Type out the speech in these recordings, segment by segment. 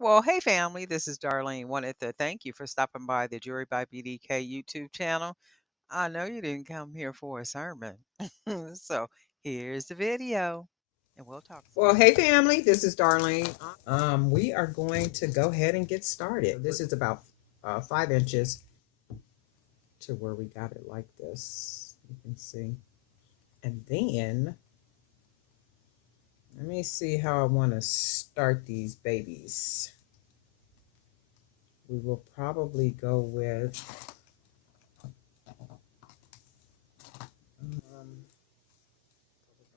Well, hey family, this is Darlene. Wanted to thank you for stopping by the Jury by BDK YouTube channel. I know you didn't come here for a sermon. So here's the video and we'll talk some Well, more. hey family, this is Darlene. We are going to go ahead and get started. This is about 5 inches to where we got it like this. You can see. And then, let me see how I want to start these babies. We will probably go with, we're going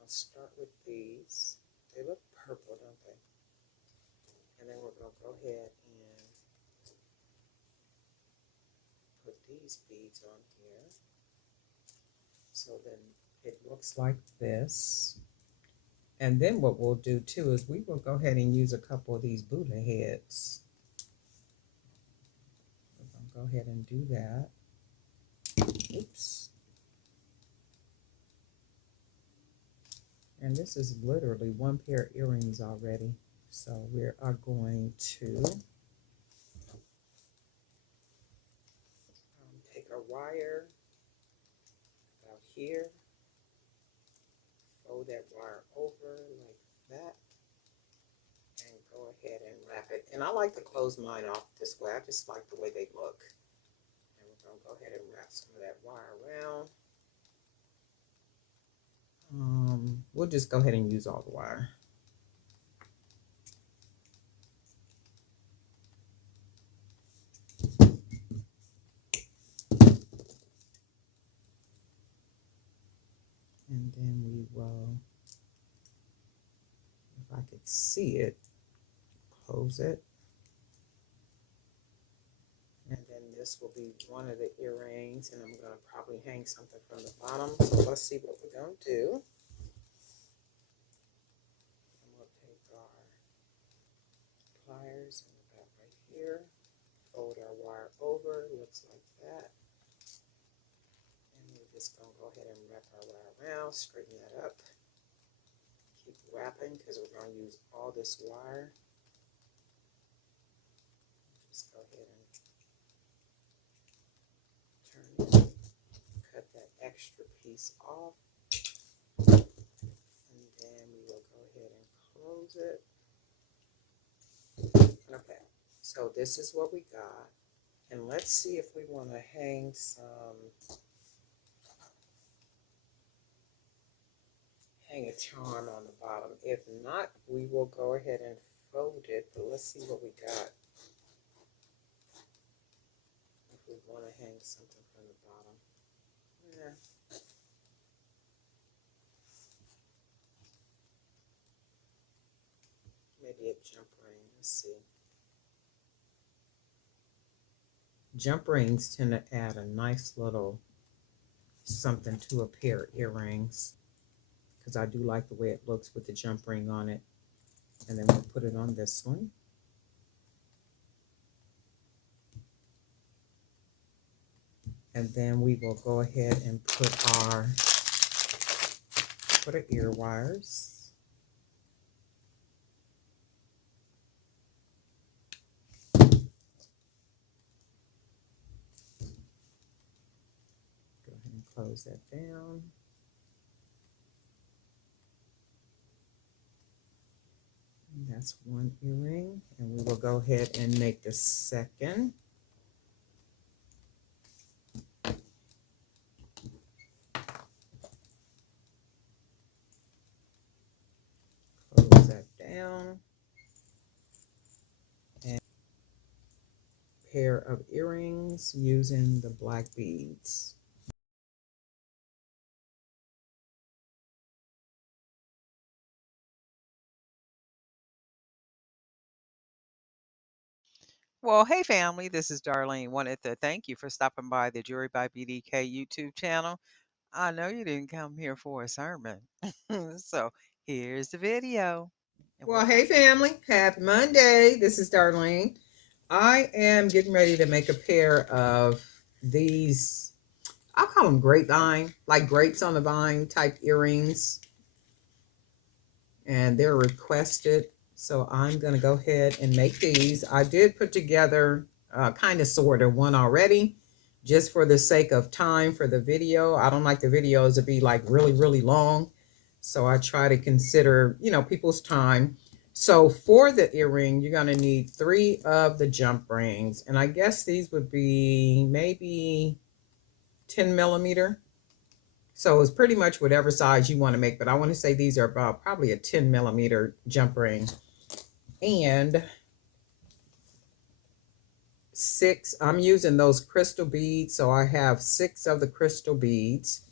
to start with these. They look purple, don't they? And then we're going to go ahead and put these beads on here. So then it looks like this. And then what we'll do too is we will go ahead and use a couple of these Buddha heads. We're going to go ahead and do that. Oops. And this is literally one pair of earrings already. So we are going to take our wire out here, fold that wire over like that, and go ahead and wrap it. And I like to close mine off this way. I just like the way they look. And we're going to go ahead and wrap some of that wire around. We'll just go ahead and use all the wire. And then we will, if I could see it, close it. And then this will be one of the earrings, and I'm going to probably hang something from the bottom. So let's see what we're going to do. And we'll take our pliers and that right here, fold our wire over, looks like that. And we're just going to go ahead and wrap our wire around, straighten that up. Keep wrapping because we're going to use all this wire. Just go ahead and turn it, cut that extra piece off, and then we will go ahead and close it. Okay, so this is what we got, and let's see if we want to hang a charm on the bottom. If not, we will go ahead and fold it, but let's see what we got. If we want to hang something from the bottom. Yeah. Maybe a jump ring. Let's see. Jump rings tend to add a nice little something to a pair of earrings, because I do like the way it looks with the jump ring on it. And then we'll put it on this one. And then we will go ahead and put our ear wires. Go ahead and close that down. And that's one earring, and we will go ahead and make the second. Close that down. And a pair of earrings using the black beads. Well, hey family, this is Darlene. Wanted to thank you for stopping by the Jury by BDK YouTube channel. I know you didn't come here for a sermon. So here's the video and we'll Well, talk. hey family, happy Monday. This is Darlene. I am getting ready to make a pair of these, I'll call them grapevine, like grapes on the vine type earrings. And they're requested. So I'm going to go ahead and make these. I did put together kind of sort of one already, just for the sake of time for the video. I don't like the videos to be like really, really long. So I try to consider, you know, people's time. So for the earring, you're going to need 3 of the jump rings. And I guess these would be maybe 10 millimeter. So it's pretty much whatever size you want to make. But I want to say these are about probably a 10 millimeter jump ring. And 6, I'm using those crystal beads. So I have 6 of the crystal beads.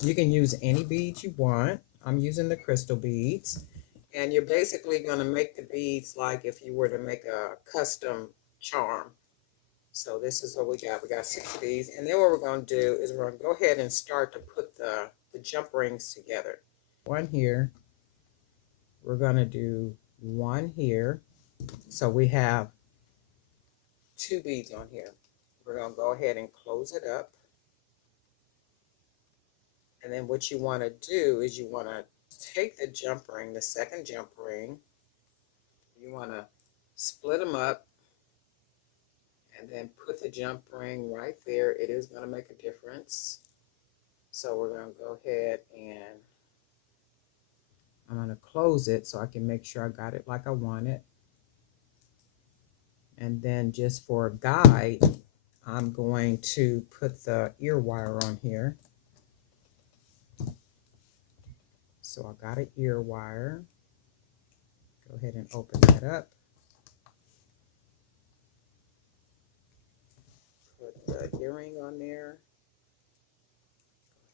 You can use any beads you want. I'm using the crystal beads. And you're basically going to make the beads like if you were to make a custom charm. So this is what we got. We got 6 of these. And then what we're going to do is we're going to go ahead and start to put the jump rings together. One here. We're going to do one here. So we have 2 beads on here. We're going to go ahead and close it up. And then what you want to do is you want to take the jump ring, the second jump ring. You want to split them up and then put the jump ring right there. It is going to make a difference. So we're going to go ahead and I'm going to close it so I can make sure I got it like I want it. And then just for a guide, I'm going to put the ear wire on here. So I got an ear wire. Go ahead and open that up. Put the earring on there.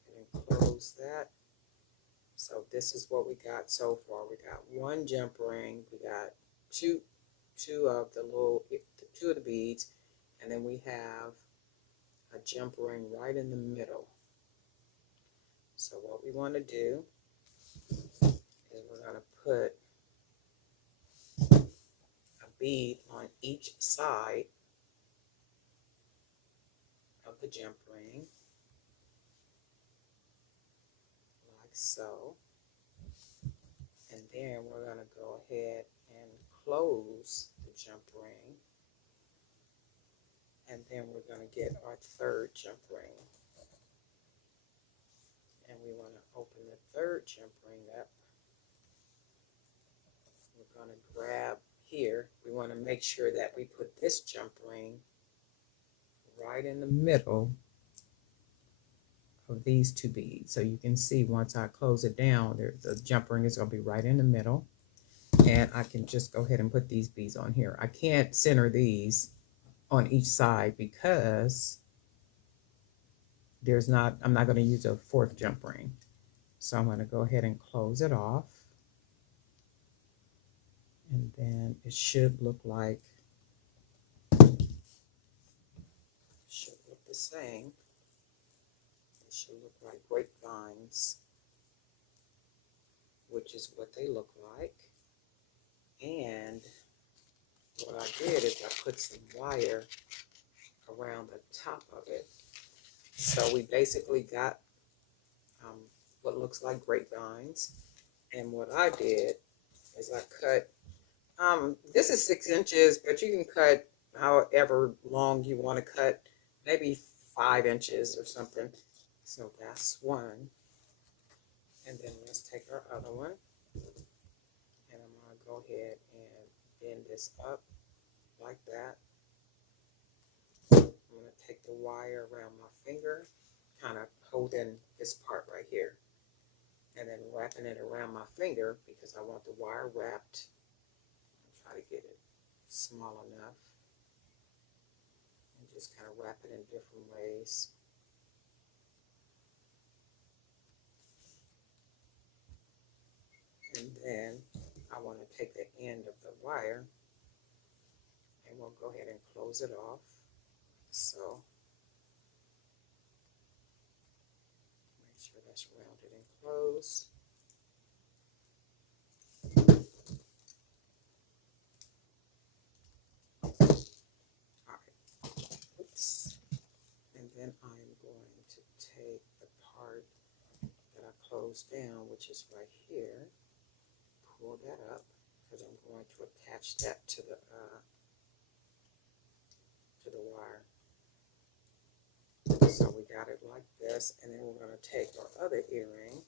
Go ahead and close that. So this is what we got so far. We got 1 jump ring. We got two of the beads, and then we have a jump ring right in the middle. So what we want to do is we're going to put a bead on each side of the jump ring, like so. And then we're going to go ahead and close the jump ring. And then we're going to get our 3rd jump ring. And we want to open the 3rd jump ring up. We're going to grab here. We want to make sure that we put this jump ring right in the middle of these 2 beads. So you can see once I close it down, the jump ring is going to be right in the middle. And I can just go ahead and put these beads on here. I can't center these on each side because I'm not going to use a 4th jump ring. So I'm going to go ahead and close it off. And then it should look the same. It should look like grapevines, which is what they look like. And what I did is I put some wire around the top of it. So we basically got what looks like grapevines. And what I did is I cut, this is 6 inches, but you can cut however long you want to cut, maybe 5 inches or something. So that's one. And then let's take our other one. And I'm going to go ahead and bend this up like that. I'm going to take the wire around my finger, kind of holding this part right here. And then wrapping it around my finger because I want the wire wrapped. I'll try to get it small enough. And just kind of wrap it in different ways. And then I want to take the end of the wire and we'll go ahead and close it off. So make sure that's rounded and close. Alright. Oops. And then I'm going to take the part that I closed down, which is right here, pull that up because I'm going to attach that to the wire. So we got it like this, and then we're going to take our other earring,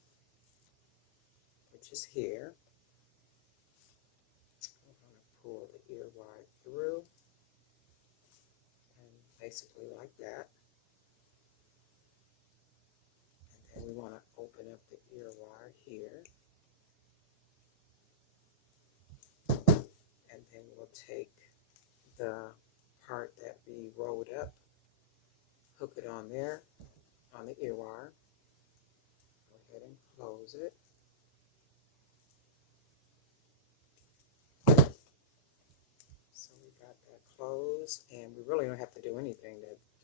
which is here. We're going to pull the ear wire through, and basically like that. And then we want to open up the ear wire here. And then we'll take the part that we rolled up, hook it on there, on the ear wire. Go ahead and close it. So we got that closed, and we really don't have to do anything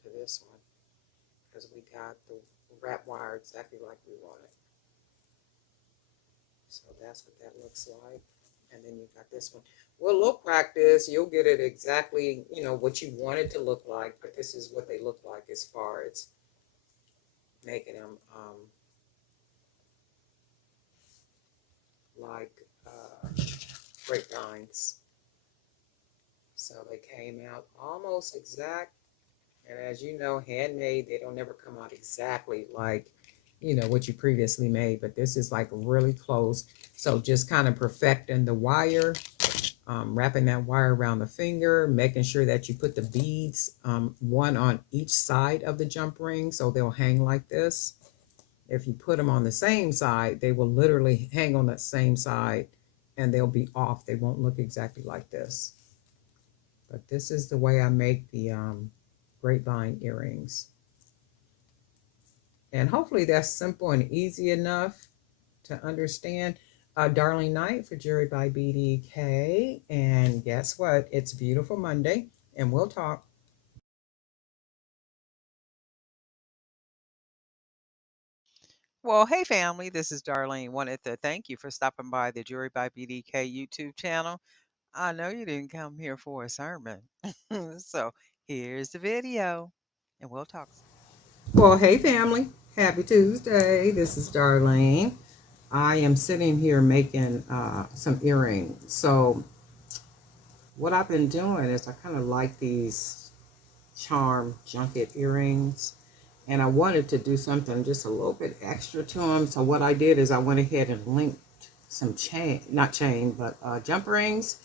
to this one because we got the wrap wire exactly like we wanted. So that's what that looks like. And then you got this one. Well, little practice, you'll get it exactly, what you want it to look like, but this is what they look like as far as making them like grapevines. So they came out almost exact. And as you know, handmade, they don't ever come out exactly like, what you previously made, but this is like really close. So just kind of perfecting the wire, wrapping that wire around the finger, making sure that you put the beads, one on each side of the jump ring, so they'll hang like this. If you put them on the same side, they will literally hang on that same side and they'll be off. They won't look exactly like this. But this is the way I make the grapevine earrings. And hopefully that's simple and easy enough to understand. Darling Night for Jewelry by BDK. And guess what? It's Beautiful Monday, and we'll talk. Well, hey family, this is Darlene. Wanted to thank you for stopping by the Jewelry by BDK YouTube channel. I know you didn't come here for a sermon. So here's the video, and we'll talk. Well, hey family. Happy Tuesday. This is Darlene. I am sitting here making some earrings. So what I've been doing is I kind of like these charm junket earrings, and I wanted to do something just a little bit extra to them. So what I did is I went ahead and linked some not chain, but jump rings,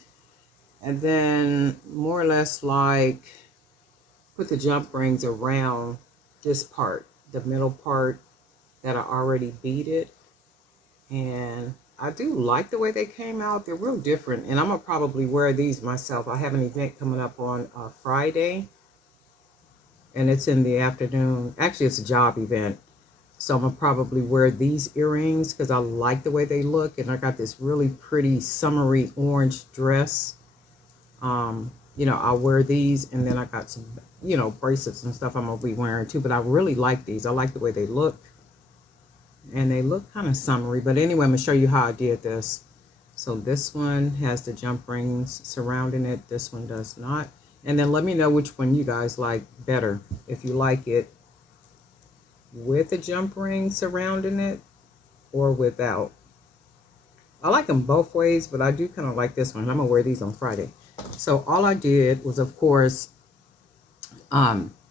and then more or less like put the jump rings around this part, the middle part that I already beaded. And I do like the way they came out. They're real different, and I'm gonna probably wear these myself. I have an event coming up on Friday, and it's in the afternoon. Actually, it's a job event. So I'm going to probably wear these earrings because I like the way they look. And I got this really pretty summery orange dress. I'll wear these, and then I got some, bracelets and stuff I'm going to be wearing too. But I really like these. I like the way they look. And they look kind of summery. But anyway, I'm going to show you how I did this. So this one has the jump rings surrounding it. This one does not. And then let me know which one you guys like better. If you like it with a jump ring surrounding it or without. I like them both ways, but I do kind of like this one. I'm gonna wear these on Friday. So all I did was, of course,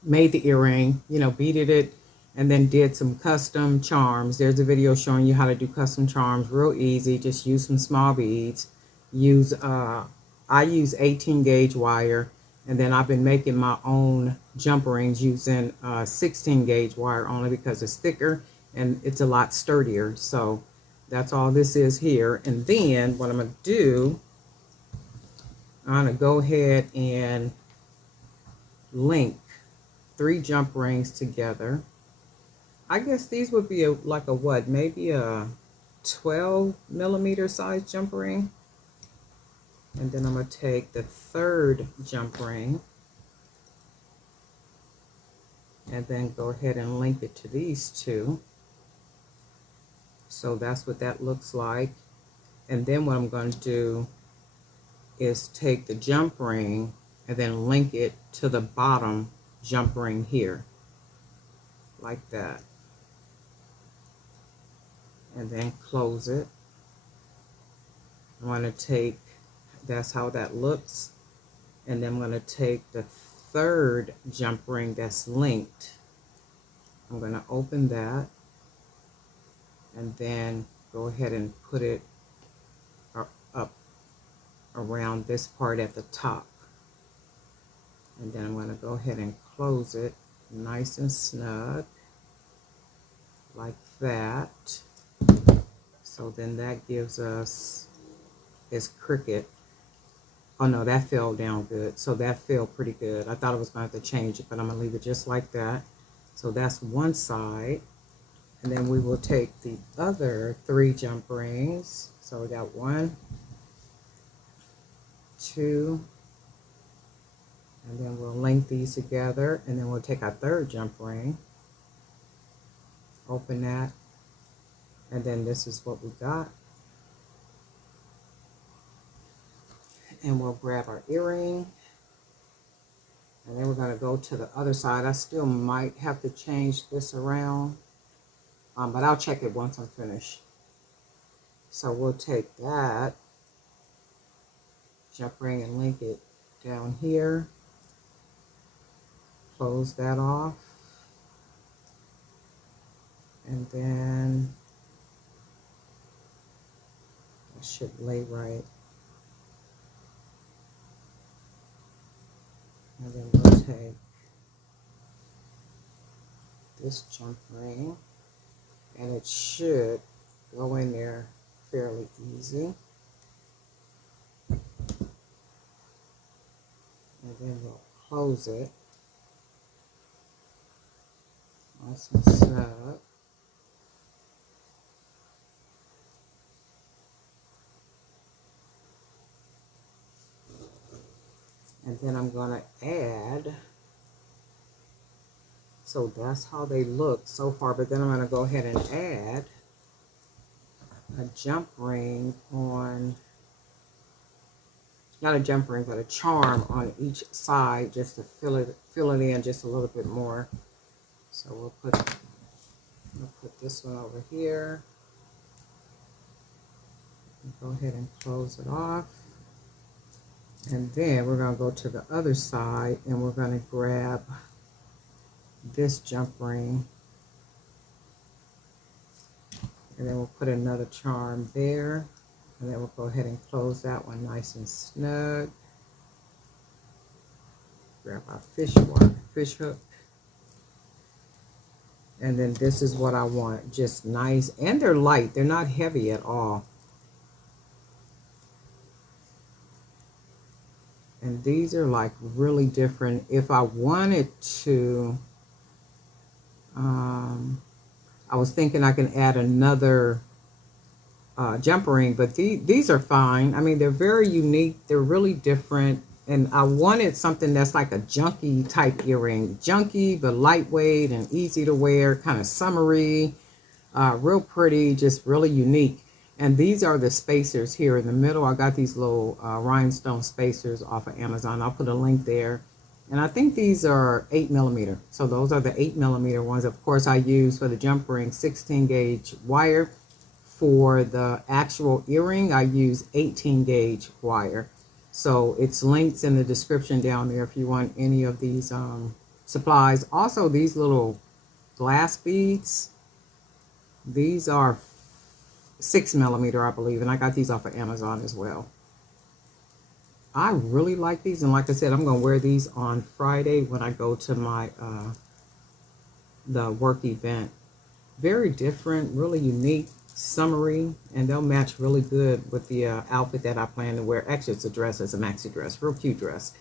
made the earring, beaded it, and then did some custom charms. There's a video showing you how to do custom charms, real easy. Just use some small beads. I use 18 gauge wire, and then I've been making my own jump rings using 16 gauge wire only because it's thicker and it's a lot sturdier. So that's all this is here. And then what I'm gonna do, I'm gonna go ahead and link 3 jump rings together. I guess these would be like a what? Maybe a 12 millimeter size jump ring. And then I'm going to take the 3rd jump ring and then go ahead and link it to these 2. So that's what that looks like. And then what I'm going to do is take the jump ring and then link it to the bottom jump ring here, like that. And then close it. I'm going to take That's how that looks. And then I'm going to take the third jump ring that's linked. I'm going to open that and then go ahead and put it up around this part at the top. And then I'm going to go ahead and close it nice and snug like that. So then that gives us this cricket. Oh no, that fell down good. So that fell pretty good. I thought I was going to have to change it, but I'm going to leave it just like that. So that's one side. And then we will take the other 3 jump rings. So we got 1, 2, and then we'll link these together. And then we'll take our third jump ring, open that, and then this is what we got. And we'll grab our earring. And then we're going to go to the other side. I still might have to change this around, but I'll check it once I'm finished. So we'll take that jump ring and link it down here. Close that off. And then it should lay right. And then we'll take this jump ring, and it should go in there fairly easy. And then we'll close it nice and snug. And then I'm going to add, so that's how they look so far, but then I'm going to go ahead and add a jump ring on, not a jump ring, but a charm on each side just to fill it in just a little bit more. So we'll put this one over here. Go ahead and close it off. And then we're going to go to the other side and we're going to grab this jump ring. And then we'll put another charm there. And then we'll go ahead and close that one nice and snug. Grab our fish hook. And then this is what I want, just nice. And they're light, they're not heavy at all. And these are like really different. If I wanted to, I was thinking I can add another jump ring, but these are fine. I mean, they're very unique. They're really different. And I wanted something that's like a junky type earring. Junky, but lightweight and easy to wear, kind of summery, real pretty, just really unique. And these are the spacers here in the middle. I got these little rhinestone spacers off of Amazon. I'll put a link there. And I think these are 8mm. So those are the 8mm ones. Of course, I use for the jump ring 16 gauge wire. For the actual earring, I use 18 gauge wire. So it's links in the description down there if you want any of these supplies. Also, these little glass beads, these are 6mm, I believe, and I got these off of Amazon as well. I really like these, and like I said, I'm going to wear these on Friday when I go to my the work event. Very different, really unique, summery, and they'll match really good with the outfit that I plan to wear. Actually, it's a dress, it's a maxi dress, real cute dress.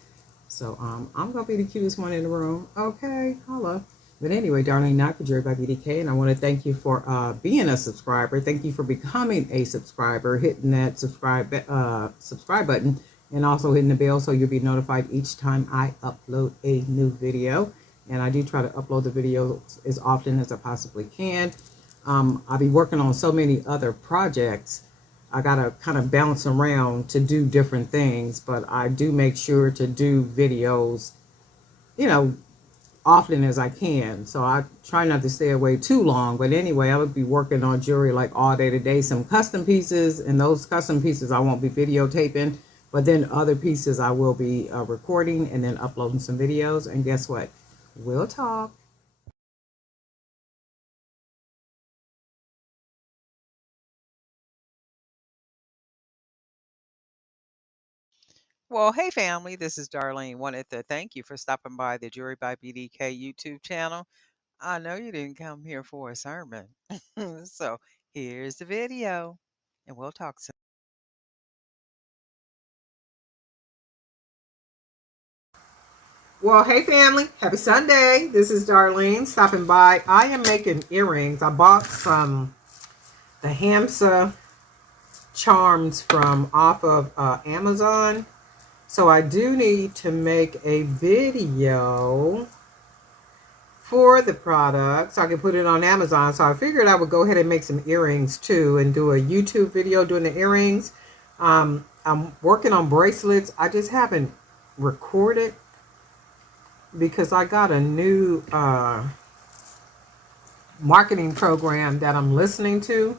So I'm going to be the cutest one in the room. Okay, holla. But anyway, Darlene Knock for Jewelry by BDK, and I want to thank you for being a subscriber. Thank you for becoming a subscriber, hitting that subscribe button, and also hitting the bell so you'll be notified each time I upload a new video. And I do try to upload the videos as often as I possibly can. I'll be working on so many other projects. I got to kind of bounce around to do different things, but I do make sure to do videos, you know, often as I can. So I try not to stay away too long. But anyway, I would be working on jewelry like all day today, some custom pieces, and those custom pieces I won't be videotaping, But then other pieces I will be recording and then uploading some videos. And guess what? We'll talk. Well, hey family, this is Darlene. Wanted to thank you for stopping by the Jewelry by BDK YouTube channel. I know you didn't come here for a sermon. So here's the video, and we'll talk soon. Well, hey family, happy Sunday. This is Darlene stopping by. I am making earrings. I bought some the Hamsa charms from off of Amazon. So I do need to make a video for the product so I can put it on Amazon. So I figured I would go ahead and make some earrings too and do a YouTube video doing the earrings. I'm working on bracelets. I just haven't recorded because I got a new marketing program that I'm listening to.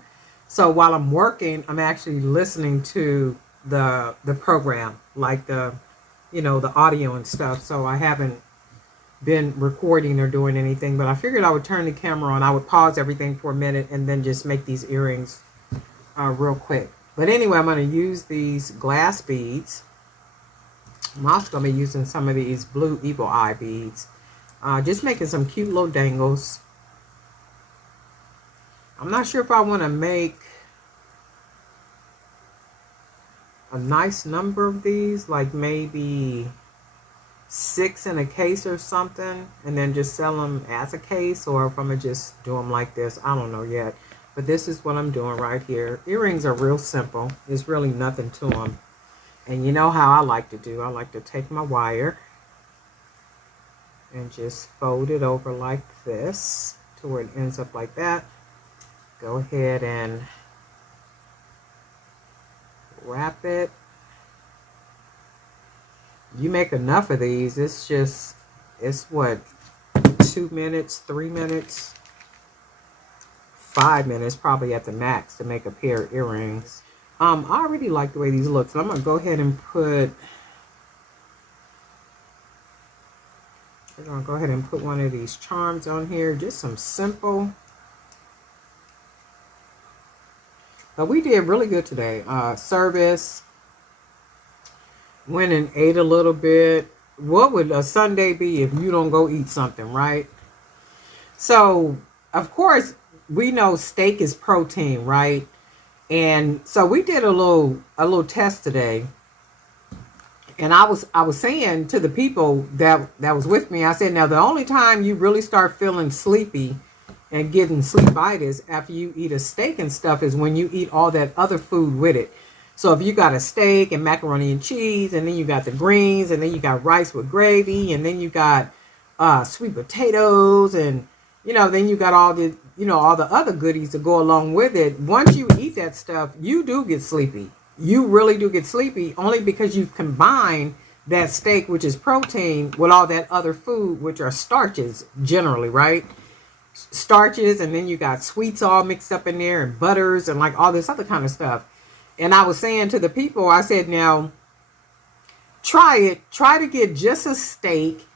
So while I'm working, I'm actually listening to the program, like the the audio and stuff. So I haven't been recording or doing anything, but I figured I would turn the camera on. I would pause everything for a minute and then just make these earrings real quick. But anyway, I'm going to use these glass beads. I'm also going to be using some of these blue evil eye beads. Just making some cute little dangles. I'm not sure if I want to make a nice number of these, like maybe 6 in a case or something, and then just sell them as a case, or if I'm gonna just do them like this. I don't know yet, but this is what I'm doing right here. Earrings are real simple. There's really nothing to them, and you know how I like to do. I like to take my wire and just fold it over like this to where it ends up like that. Go ahead and wrap it. You make enough of these, it's what, 2 minutes, 3 minutes, 5 minutes probably at the max to make a pair of earrings. I already like the way these look, so I'm gonna go ahead and put one of these charms on here, just some simple. But we did really good today. Service. Went and ate a little bit. What would a Sunday be if you don't go eat something, right? So, of course, we know steak is protein, right? And so we did a little test today. And I was saying to the people that was with me, I said, now the only time you really start feeling sleepy and getting sleepitis after you eat a steak and stuff is when you eat all that other food with it. So if you got a steak and macaroni and cheese, and then you got the greens, and then you got rice with gravy, and then you got sweet potatoes, and then you got all the all the other goodies to go along with it. Once you eat that stuff, you do get sleepy. You really do get sleepy, only because you've combined that steak, which is protein, with all that other food, which are starches generally, right? Starches, and then you got sweets all mixed up in there, and butters, and like all this other kind of stuff. And I was saying to the people, I said, now try it. Try to get just a steak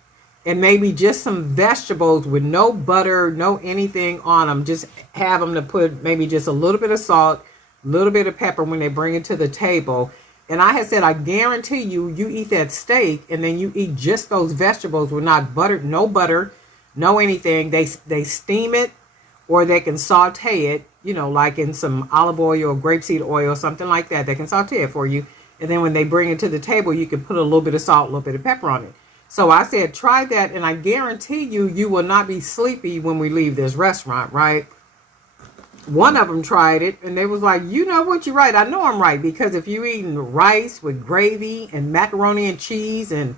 and maybe just some vegetables with no butter, no anything on them. Just have them to put maybe just a little bit of salt, a little bit of pepper when they bring it to the table. And I had said, I guarantee you, you eat that steak and then you eat just those vegetables with not butter, no anything. They steam it, or they can saute it, like in some olive oil or grapeseed oil or something like that. They can saute it for you. And then when they bring it to the table, you can put a little bit of salt, a little bit of pepper on it. So I said, try that, and I guarantee you, you will not be sleepy when we leave this restaurant, right? One of them tried it, and they was like, you know what, you're right. I know I'm right, because if you eating rice with gravy and macaroni and cheese, and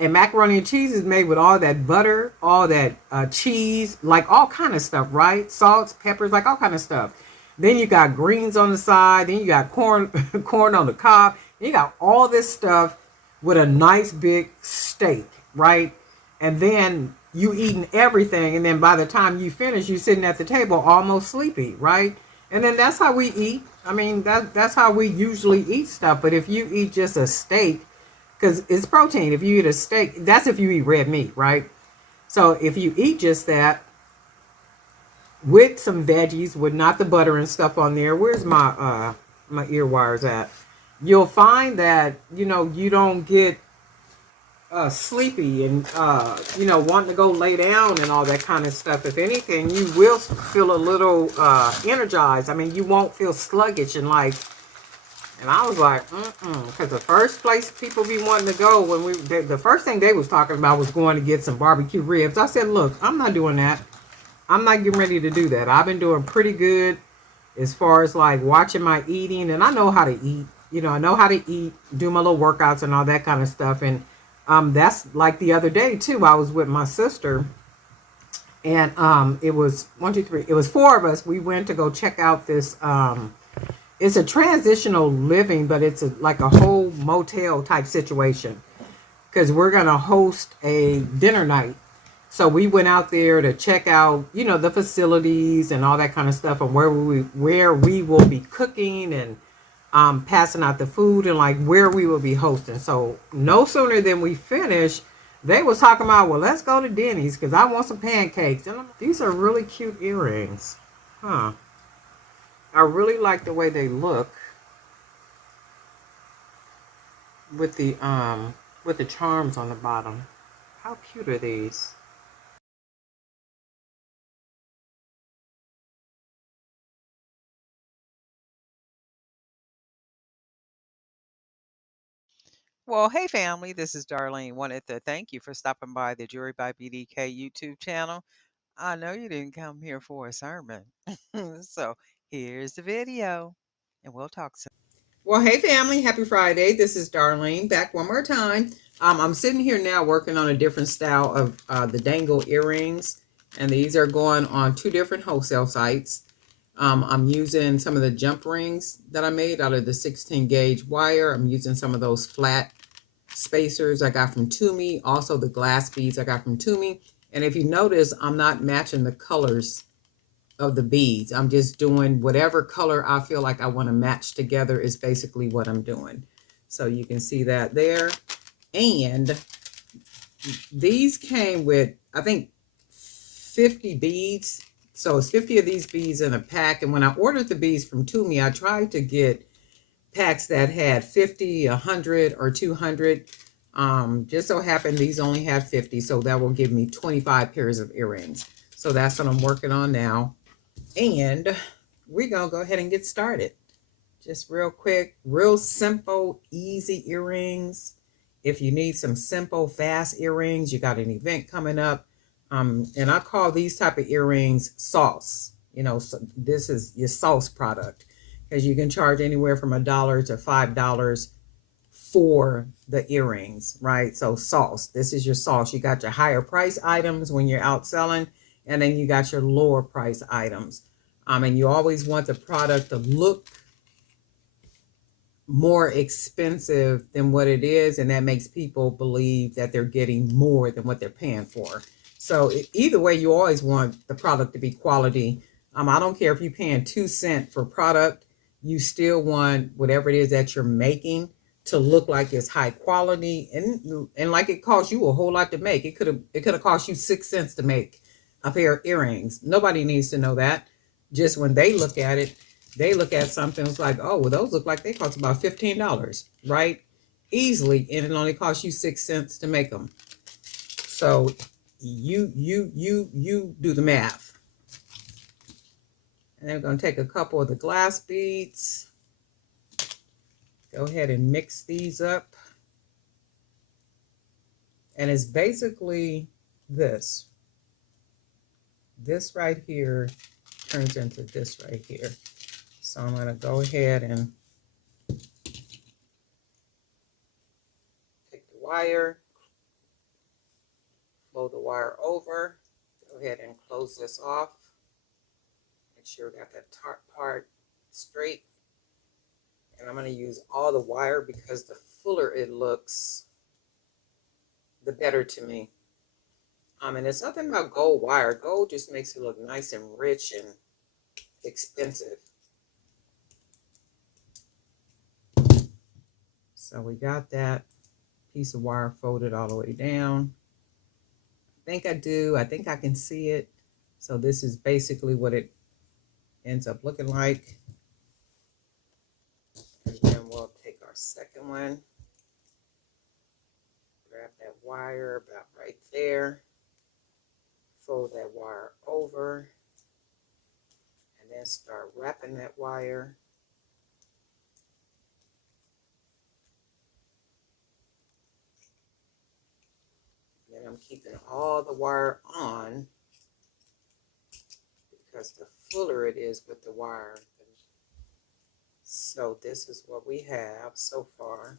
macaroni and cheese is made with all that butter, all that cheese, like all kind of stuff, right? Salts, peppers, like all kind of stuff. Then you got greens on the side. Then you got corn on the cob. Then you got all this stuff with a nice big steak, right? And then you eating everything. And then by the time you finish, you sitting at the table almost sleepy, right? And then that's how we eat. I mean, that's how we usually eat stuff. But if you eat just a steak, because it's protein, if you eat a steak, that's if you eat red meat, right? So if you eat just that with some veggies, with not the butter and stuff on there, where's my ear wires at? You'll find that you don't get sleepy and wanting to go lay down and all that kind of stuff. If anything, you will feel a little energized. I mean, you won't feel sluggish and like. And I was like, because the first place people be wanting to go when the first thing they was talking about was going to get some barbecue ribs. I said, look, I'm not doing that. I'm not getting ready to do that. I've been doing pretty good as far as like watching my eating, and I know how to eat. I know how to eat, do my little workouts and all that kind of stuff. And that's like the other day too. I was with my sister, and it was one, two, three. It was four of us. We went to go check out this. It's a transitional living, but it's like a whole motel type situation because we're gonna host a dinner night. So we went out there to check out, the facilities and all that kind of stuff, and where we will be cooking and passing out the food and like where we will be hosting. So no sooner than we finished, they was talking about, well, let's go to Denny's because I want some pancakes. And these are really cute earrings, huh? I really like the way they look with the charms on the bottom. How cute are these? Well, hey family, this is Darlene. Wanted to thank you for stopping by the Jewelry by BDK YouTube channel. I know you didn't come here for a sermon. So here's the video, and we'll talk soon. Well, hey family, happy Friday. This is Darlene back one more time. I'm sitting here now working on a different style of the dangle earrings, and these are going on two different wholesale sites. I'm using some of the jump rings that I made out of the 16 gauge wire. I'm using some of those flat spacers I got from Toomey, also the glass beads I got from Toomey. And if you notice, I'm not matching the colors of the beads. I'm just doing whatever color I feel like I want to match together is basically what I'm doing. So you can see that there. And these came with, I think, 50 beads. So it's 50 of these beads in a pack. And when I ordered the beads from Toomey, I tried to get packs that had 50, 100, or 200. Just so happened these only had 50. So that will give me 25 pairs of earrings. So that's what I'm working on now. And we're going to go ahead and get started. Just real quick, real simple, easy earrings. If you need some simple, fast earrings, you got an event coming up. And I call these type of earrings sauce. So this is your sauce product because you can charge anywhere from $1 to $5 for the earrings, right? So sauce, this is your sauce. You got your higher price items when you're out selling, and then you got your lower price items. And you always want the product to look more expensive than what it is, and that makes people believe that they're getting more than what they're paying for. So either way, you always want the product to be quality. I don't care if you're paying 2 cents for product, you still want whatever it is that you're making to look like it's high quality, and like it costs you a whole lot to make. It could have cost you 6 cents to make a pair of earrings. Nobody needs to know that. Just when they look at it, they look at something, it's like, oh, well, those look like they cost about $15, right? Easily, and it only costs you 6 cents to make them. So you do the math. And then we're going to take a couple of the glass beads. Go ahead and mix these up. And it's basically this. This right here turns into this right here. So I'm going to go ahead and take the wire, flow the wire over. Go ahead and close this off. Make sure we got that top part straight. And I'm going to use all the wire because the fuller it looks, the better to me. And it's nothing about gold wire. Gold just makes it look nice and rich and expensive. So we got that piece of wire folded all the way down. I think I do. I think I can see it. So this is basically what it ends up looking like. And then we'll take our second one, grab that wire about right there, fold that wire over, and then start wrapping that wire. Then I'm keeping all the wire on because the fuller it is with the wire. So this is what we have so far.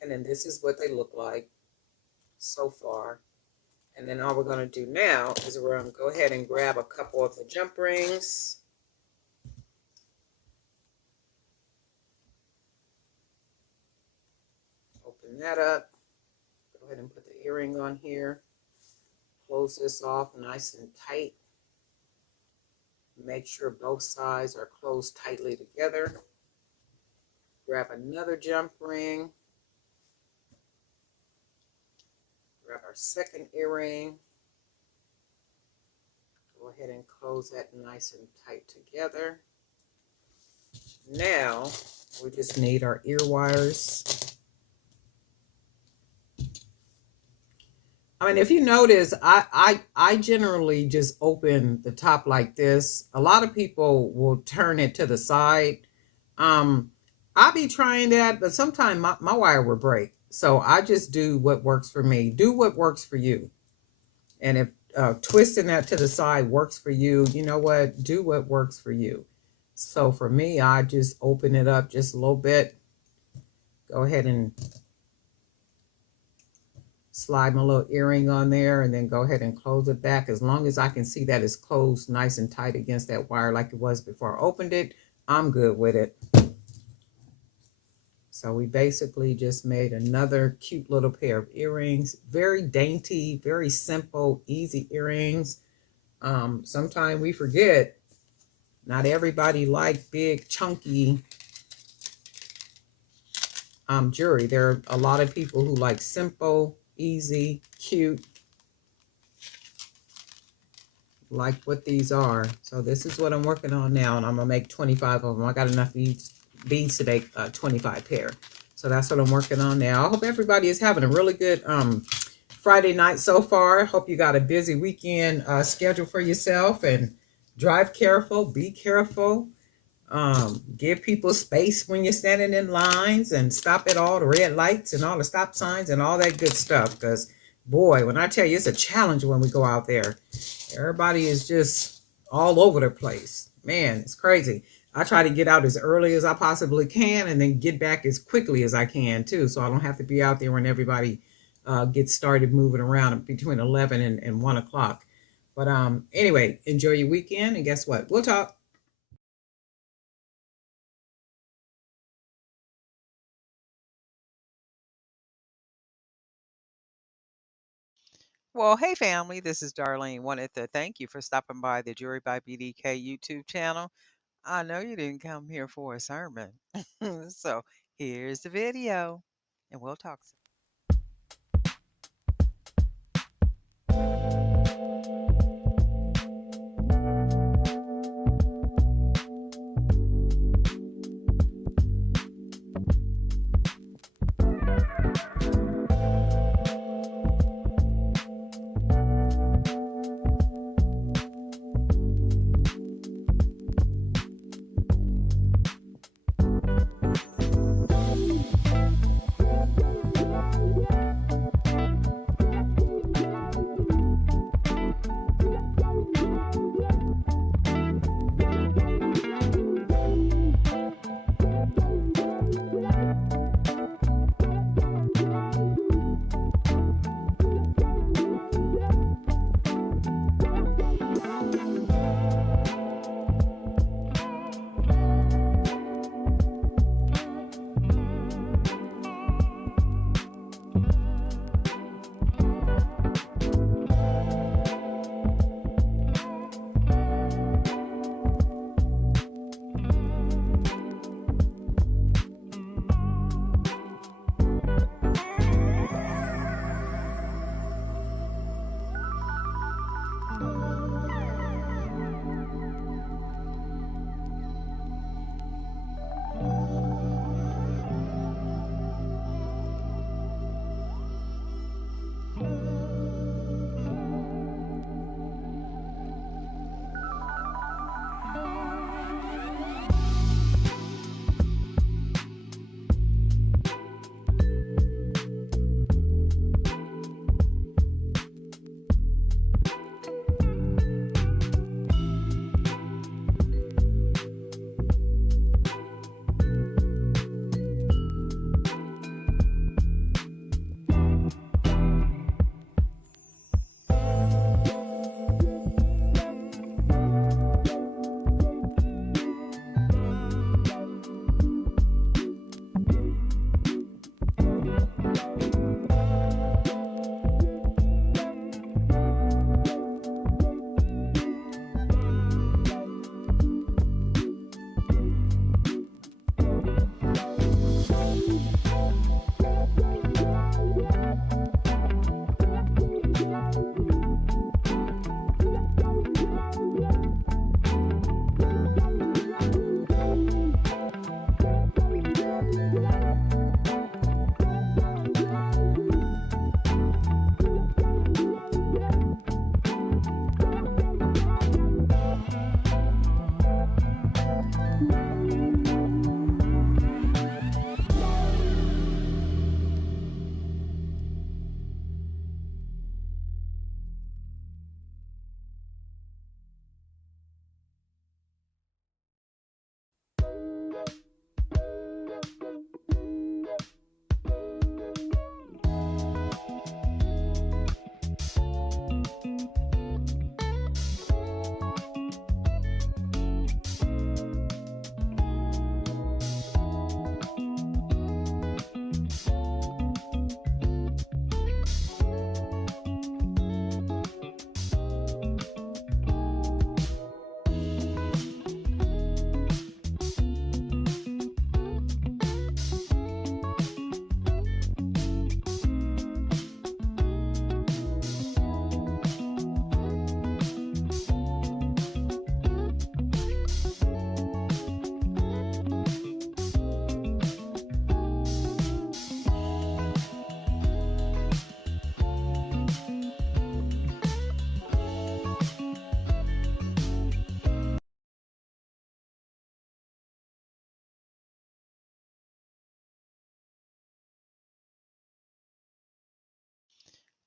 And then this is what they look like so far. And then all we're going to do now is we're going to go ahead and grab a couple of the jump rings. Open that up. Go ahead and put the earring on here. Close this off nice and tight. Make sure both sides are closed tightly together. Grab another jump ring. Grab our second earring. Go ahead and close that nice and tight together. Now we just need our ear wires. I mean, if you notice, I generally just open the top like this. A lot of people will turn it to the side. I'll be trying that, but sometimes my wire will break. So I just do what works for me. Do what works for you. And if twisting that to the side works for you, you know what? Do what works for you. So for me, I just open it up just a little bit. Go ahead and slide my little earring on there and then go ahead and close it back. As long as I can see that it's closed nice and tight against that wire like it was before I opened it, I'm good with it. So we basically just made another cute little pair of earrings. Very dainty, very simple, easy earrings. Sometimes we forget, not everybody likes big, chunky jewelry. There are a lot of people who like simple, easy, cute, like what these are. So this is what I'm working on now, and I'm gonna make 25 of them. I got enough beads to make 25 pair. So that's what I'm working on now. I hope everybody is having a really good Friday night so far. Hope you got a busy weekend schedule for yourself, and drive careful, be careful. Give people space when you're standing in lines, and stop at all the red lights and all the stop signs and all that good stuff. Because boy, when I tell you, it's a challenge when we go out there. Everybody is just all over the place. Man, it's crazy. I try to get out as early as I possibly can and then get back as quickly as I can too, so I don't have to be out there when everybody gets started moving around between 11 and 1 o'clock. But anyway, enjoy your weekend, and guess what? We'll talk. Well, hey family, this is Darlene. Wanted to thank you for stopping by the Jewelry by BDK YouTube channel. I know you didn't come here for a sermon. So here's the video, and we'll talk soon.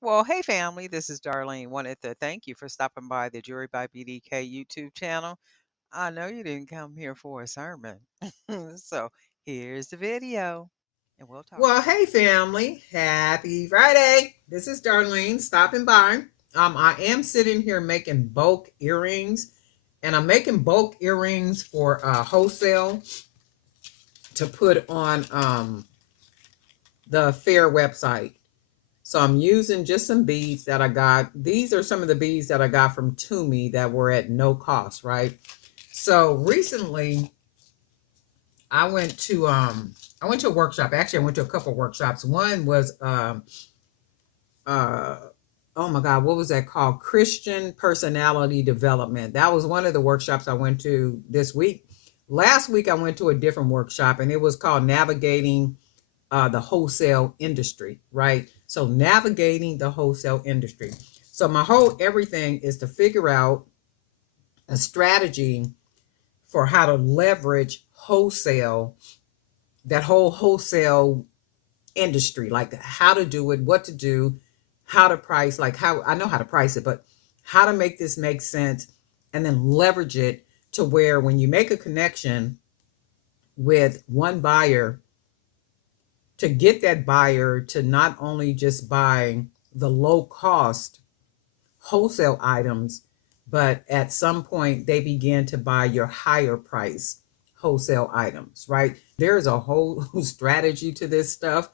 Well, hey family, this is Darlene. Wanted to thank you for stopping by the Jewelry by BDK YouTube channel. I know you didn't come here for a sermon. So here's the video, and we'll talk Well, soon. hey family, happy Friday. This is Darlene stopping by. I am sitting here making bulk earrings, and I'm making bulk earrings for wholesale to put on the fair website. So I'm using just some beads that I got. These are some of the beads that I got from Toomey that were at no cost, right? So recently I went to a workshop. Actually, I went to a couple of workshops. One was uh oh my God, what was that called? Christian Personality Development. That was one of the workshops I went to this week. Last week I went to a different workshop, and it was called Navigating the Wholesale Industry, right? So navigating the wholesale industry. So my whole everything is to figure out a strategy for how to leverage wholesale, that whole wholesale industry, like how to do it, what to do, how to price, like how I know how to price it, but how to make this make sense and then leverage it to where when you make a connection with one buyer, to get that buyer to not only just buy the low cost wholesale items, but at some point they begin to buy your higher price wholesale items, right? There's a whole strategy to this stuff.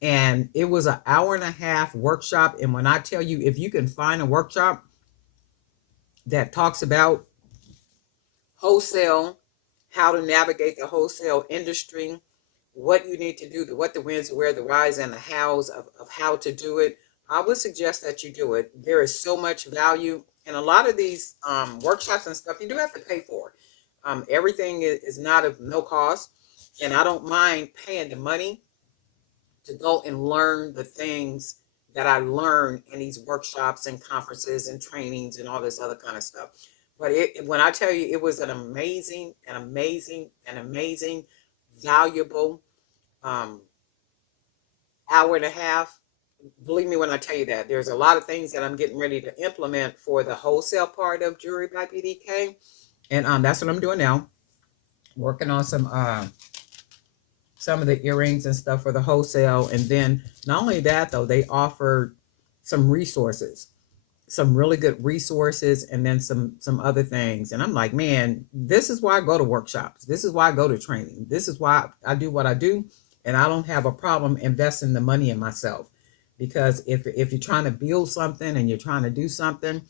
And it was an hour and a half workshop. And when I tell you, if you can find a workshop that talks about wholesale, how to navigate the wholesale industry, what you need to do, what the wins, where the whys, and the hows of how to do it, I would suggest that you do it. There is so much value. And a lot of these workshops and stuff, you do have to pay for. Everything is not of no cost. And I don't mind paying the money to go and learn the things that I learned in these workshops and conferences and trainings and all this other kind of stuff. But when I tell you, it was an amazing, valuable um, hour and a half. Believe me when I tell you that there's a lot of things that I'm getting ready to implement for the wholesale part of Jewelry by BDK, and that's what I'm doing now. Working on some of the earrings and stuff for the wholesale. And then not only that though, they offered some resources, some really good resources, and then some other things. And I'm like, man, this is why I go to workshops. This is why I go to training. This is why I do what I do. And I don't have a problem investing the money in myself. Because if you're trying to build something and you're trying to do something,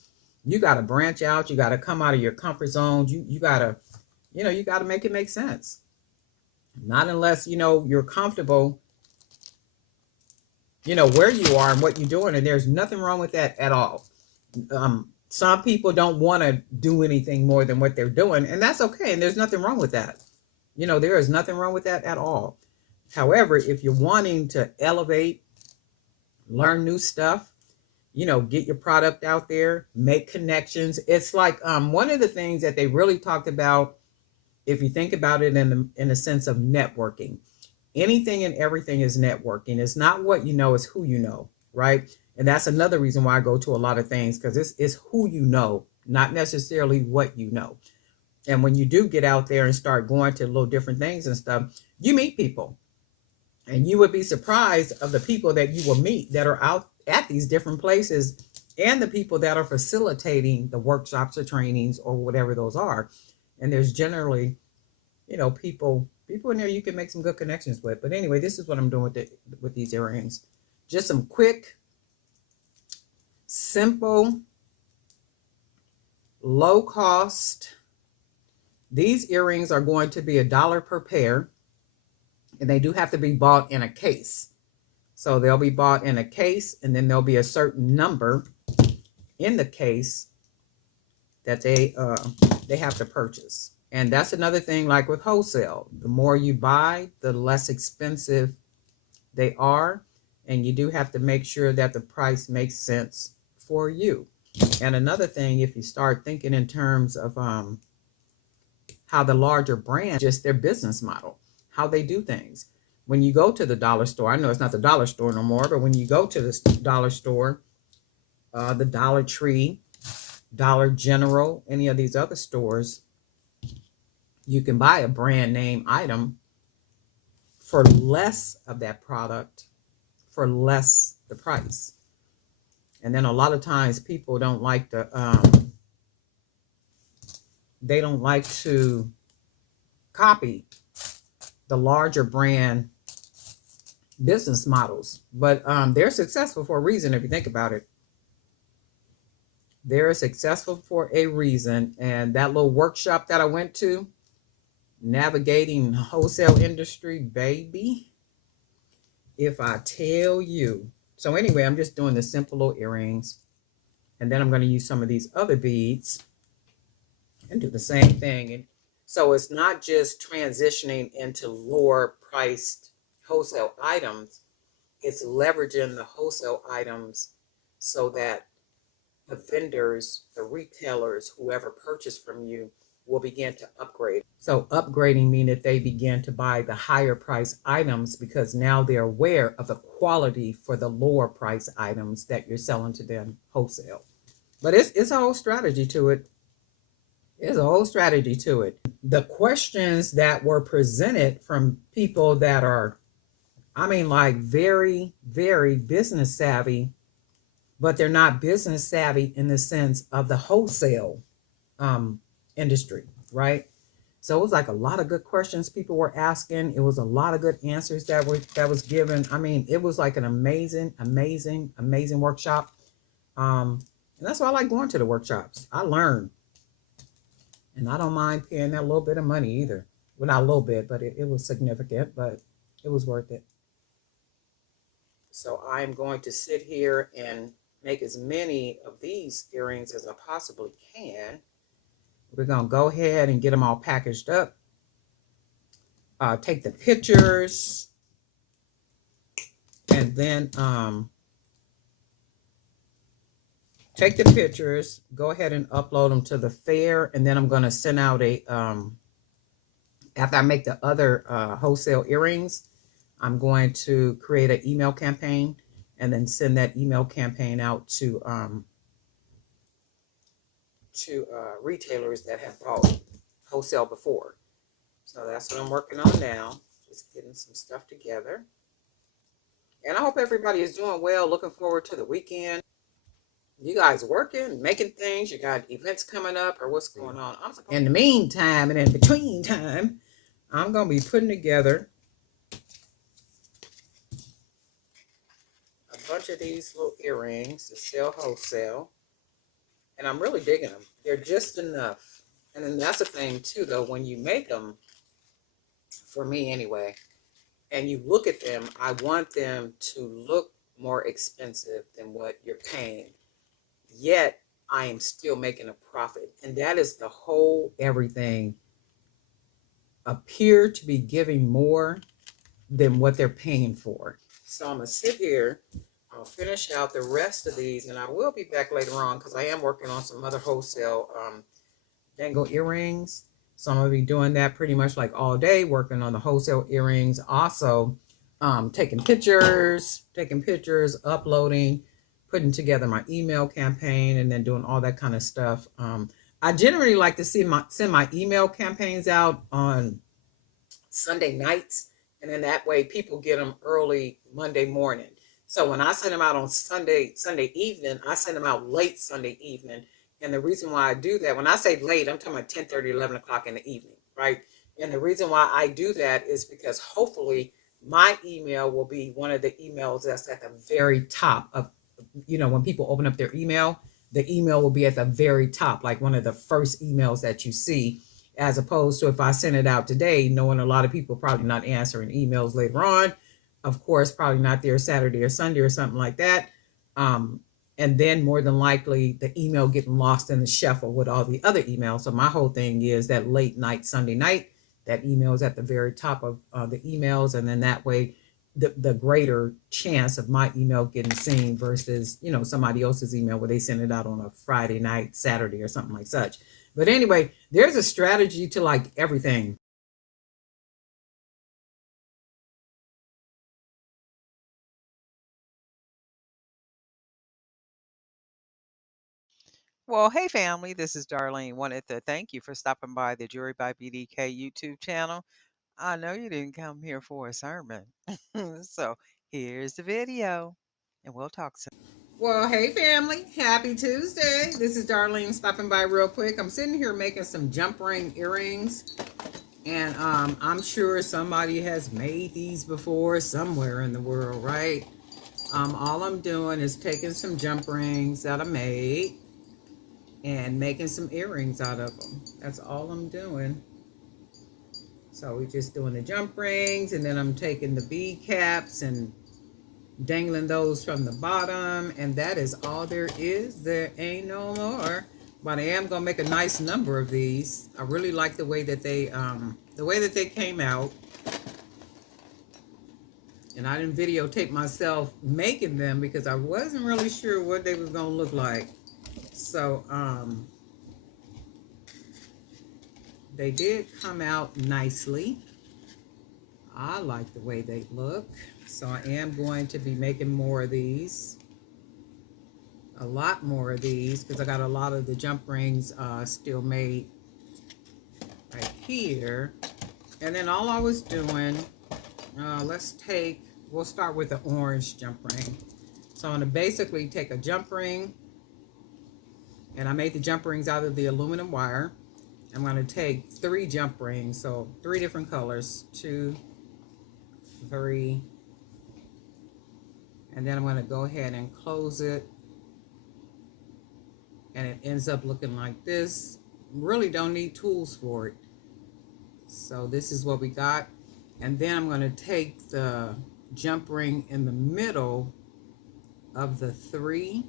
you got to branch out. You got to come out of your comfort zone. You got to, you got to make it make sense. Not unless, you're comfortable, where you are and what you're doing. And there's nothing wrong with that at all. Some people don't want to do anything more than what they're doing. And that's okay. And there's nothing wrong with that. There is nothing wrong with that at all. However, if you're wanting to elevate, learn new stuff, get your product out there, make connections. It's like one of the things that they really talked about, if you think about it in a sense of networking. Anything and everything is networking. It's not what you know, it's who you know, right? And that's another reason why I go to a lot of things, because it's who you know, not necessarily what you know. And when you do get out there and start going to little different things and stuff, you meet people. And you would be surprised of the people that you will meet that are out at these different places, and the people that are facilitating the workshops or trainings or whatever those are. And there's generally, people in there you can make some good connections with. But anyway, this is what I'm doing with these earrings. Just some quick, simple, low cost. These earrings are going to be $1 per pair, and they do have to be bought in a case. So they'll be bought in a case, and then there'll be a certain number in the case that they have to purchase. And that's another thing, like with wholesale. The more you buy, the less expensive they are. And you do have to make sure that the price makes sense for you. And another thing, if you start thinking in terms of how the larger brands, just their business model, how they do things. When you go to the dollar store, I know it's not the dollar store no more, but when you go to the dollar store, the Dollar Tree, Dollar General, any of these other stores, you can buy a brand name item for less of that product for less the price. And then a lot of times people don't like they don't like to copy the larger brand business models, but they're successful for a reason. If you think about it, they're successful for a reason. And that little workshop that I went to, navigating the wholesale industry, baby, if I tell you. So anyway, I'm just doing the simple little earrings, and then I'm going to use some of these other beads and do the same thing. And so it's not just transitioning into lower priced wholesale items, it's leveraging the wholesale items so that the vendors, the retailers, whoever purchased from you will begin to upgrade. So upgrading means that they begin to buy the higher price items because now they're aware of the quality for the lower price items that you're selling to them wholesale. But it's a whole strategy to it. There's a whole strategy to it. The questions that were presented from people that are, I mean, like very, very business savvy, but they're not business savvy in the sense of the wholesale industry, right? So it was like a lot of good questions people were asking. It was a lot of good answers that was given. I mean, it was like an amazing, amazing, amazing workshop. And that's why I like going to the workshops. I learn. And I don't mind paying that little bit of money either. Well, not a little bit, but it was significant, but it was worth it. So I'm going to sit here and make as many of these earrings as I possibly can. We're going to go ahead and get them all packaged up. Take the pictures. And then take the pictures. Go ahead and upload them to the fair. And then I'm going to send out a... after I make the other wholesale earrings, I'm going to create an email campaign and then send that email campaign out to retailers that have bought wholesale before. So that's what I'm working on now. Just getting some stuff together. And I hope everybody is doing well. Looking forward to the weekend. You guys working, making things? You got events coming up or what's going on? In the meantime and in between time, I'm going to be putting together a bunch of these little earrings to sell wholesale. And I'm really digging them. They're just enough. And then that's the thing too, though, when you make them, for me anyway, and you look at them, I want them to look more expensive than what you're paying. Yet I am still making a profit. And that is the whole everything. Appear to be giving more than what they're paying for. So I'm going to sit here. I'll finish out the rest of these, and I will be back later on because I am working on some other wholesale dangle earrings. So I'm going to be doing that pretty much like all day, working on the wholesale earrings. Also, taking pictures, uploading, putting together my email campaign, and then doing all that kind of stuff. I generally like to send my email campaigns out on Sunday nights, and then that way people get them early Monday morning. So when I send them out on Sunday evening, I send them out late Sunday evening. And the reason why I do that, when I say late, I'm talking about 10:30, 11 o'clock in the evening, right? And the reason why I do that is because hopefully my email will be one of the emails that's at the very top of, when people open up their email, the email will be at the very top, like one of the first emails that you see, as opposed to if I send it out today, knowing a lot of people probably not answering emails later on. Of course, probably not there Saturday or Sunday or something like that. And then more than likely the email getting lost in the shuffle with all the other emails. So my whole thing is that late night, Sunday night, that email is at the very top of the emails. And then that way, the greater chance of my email getting seen versus, somebody else's email where they send it out on a Friday night, Saturday or something like such. But anyway, there's a strategy to like everything. Well, hey family, this is Darlene. Wanted to thank you for stopping by the Jewelry by BDK YouTube channel. I know you didn't come here for a sermon. So here's the video, and we'll talk soon. Well, hey family, happy Tuesday. This is Darlene stopping by real quick. I'm sitting here making some jump ring earrings, and I'm sure somebody has made these before somewhere in the world, right? All I'm doing is taking some jump rings that I made and making some earrings out of them. That's all I'm doing. So we're just doing the jump rings, and then I'm taking the bead caps and dangling those from the bottom, and that is all there is. There ain't no more. But I am gonna make a nice number of these. I really like the way that they came out. And I didn't videotape myself making them because I wasn't really sure what they was gonna look like. So they did come out nicely. I like the way they look. So I am going to be making more of these. A lot more of these because I got a lot of the jump rings still made right here. And then all I was doing, we'll start with the orange jump ring. So I'm going to basically take a jump ring, and I made the jump rings out of the aluminum wire. I'm going to take 3 jump rings, so 3 different colors, 2, 3, and then I'm going to go ahead and close it, and it ends up looking like this. Really don't need tools for it. So this is what we got. And then I'm going to take the jump ring in the middle of the 3,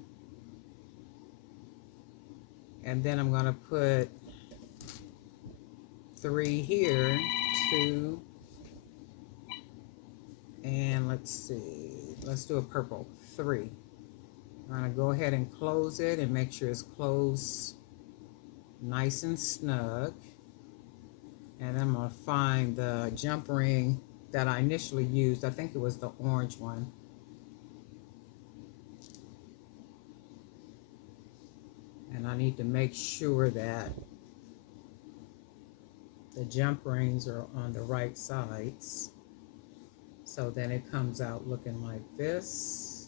and then I'm going to put 3 here, 2, and let's see, let's do a purple, 3. I'm going to go ahead and close it and make sure it's closed nice and snug. And I'm going to find the jump ring that I initially used. I think it was the orange one. And I need to make sure that the jump rings are on the right sides. So then it comes out looking like this.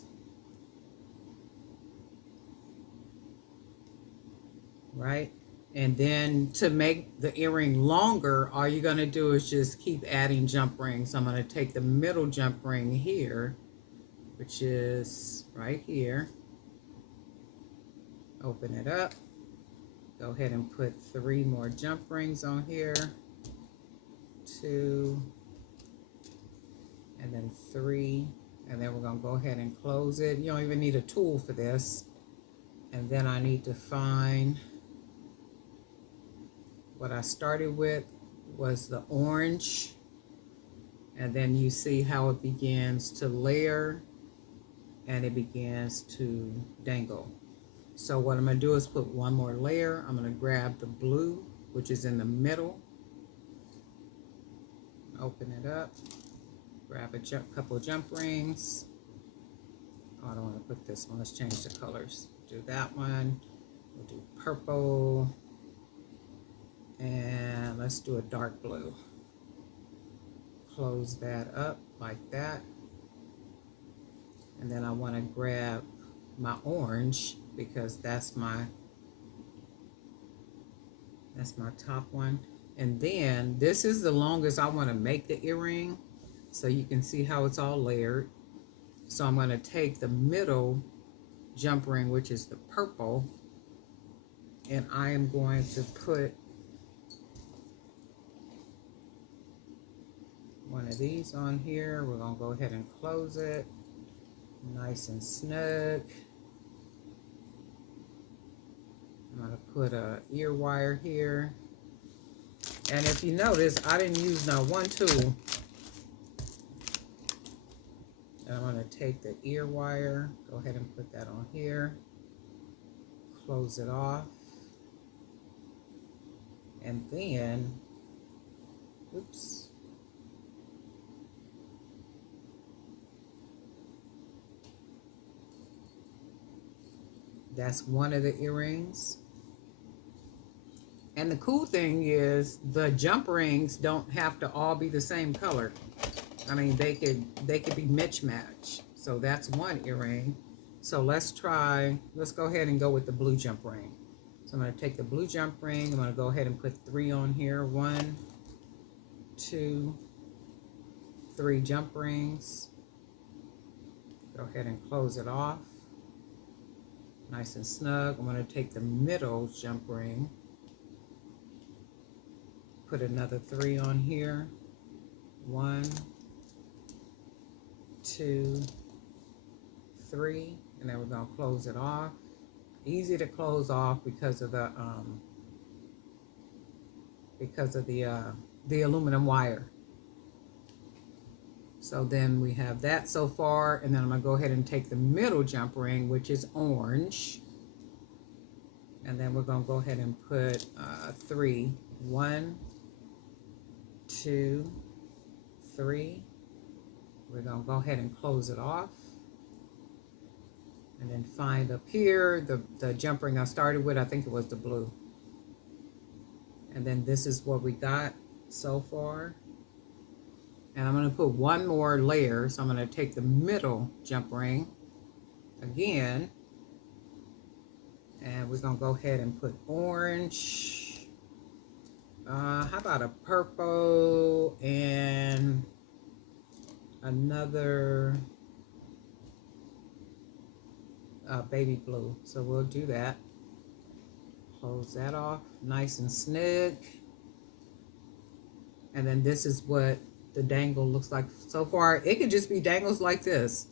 Right? And then to make the earring longer, all you're going to do is just keep adding jump rings. I'm going to take the middle jump ring here, which is right here. Open it up. Go ahead and put 3 more jump rings on here. 2, and then 3. And then we're going to go ahead and close it. You don't even need a tool for this. And then I need to find what I started with was the orange, and then you see how it begins to layer and it begins to dangle. So what I'm going to do is put 1 more layer. I'm going to grab the blue, which is in the middle, open it up, grab a couple of jump rings. Oh, I don't want to put this one. Let's change the colors. Do that one. We'll do purple. And let's do a dark blue. Close that up like that. And then I want to grab my orange because that's my top one. And then this is the longest I want to make the earring, so you can see how it's all layered. So I'm going to take the middle jump ring, which is the purple, and I am going to put one of these on here. We're going to go ahead and close it nice and snug. I'm going to put a ear wire here. And if you notice, I didn't use not one tool. And I'm going to take the ear wire, go ahead and put that on here, close it off, and then, oops, That's one of the earrings. And the cool thing is the jump rings don't have to all be the same color. I mean, they could be mismatched. So that's one earring. So let's go ahead and go with the blue jump ring. So I'm going to take the blue jump ring. I'm going to go ahead and put 3 on here. 1, 2, 3 jump rings. Go ahead and close it off. Nice and snug. I'm going to take the middle jump ring. Put another 3 on here. 1, 2, 3, and then we're going to close it off. Easy to close off because of the aluminum wire. So then we have that so far, and then I'm going to go ahead and take the middle jump ring, which is orange, and then we're going to go ahead and put 3. 1, 2, 3. We're going to go ahead and close it off. And then find up here the jump ring I started with. I think it was the blue. And then this is what we got so far. And I'm going to put one more layer. So I'm going to take the middle jump ring again. And we're going to go ahead and put orange. How about a purple and another baby blue? So we'll do that. Close that off nice and snug. And then this is what the dangle looks like so far. It could just be dangles like this,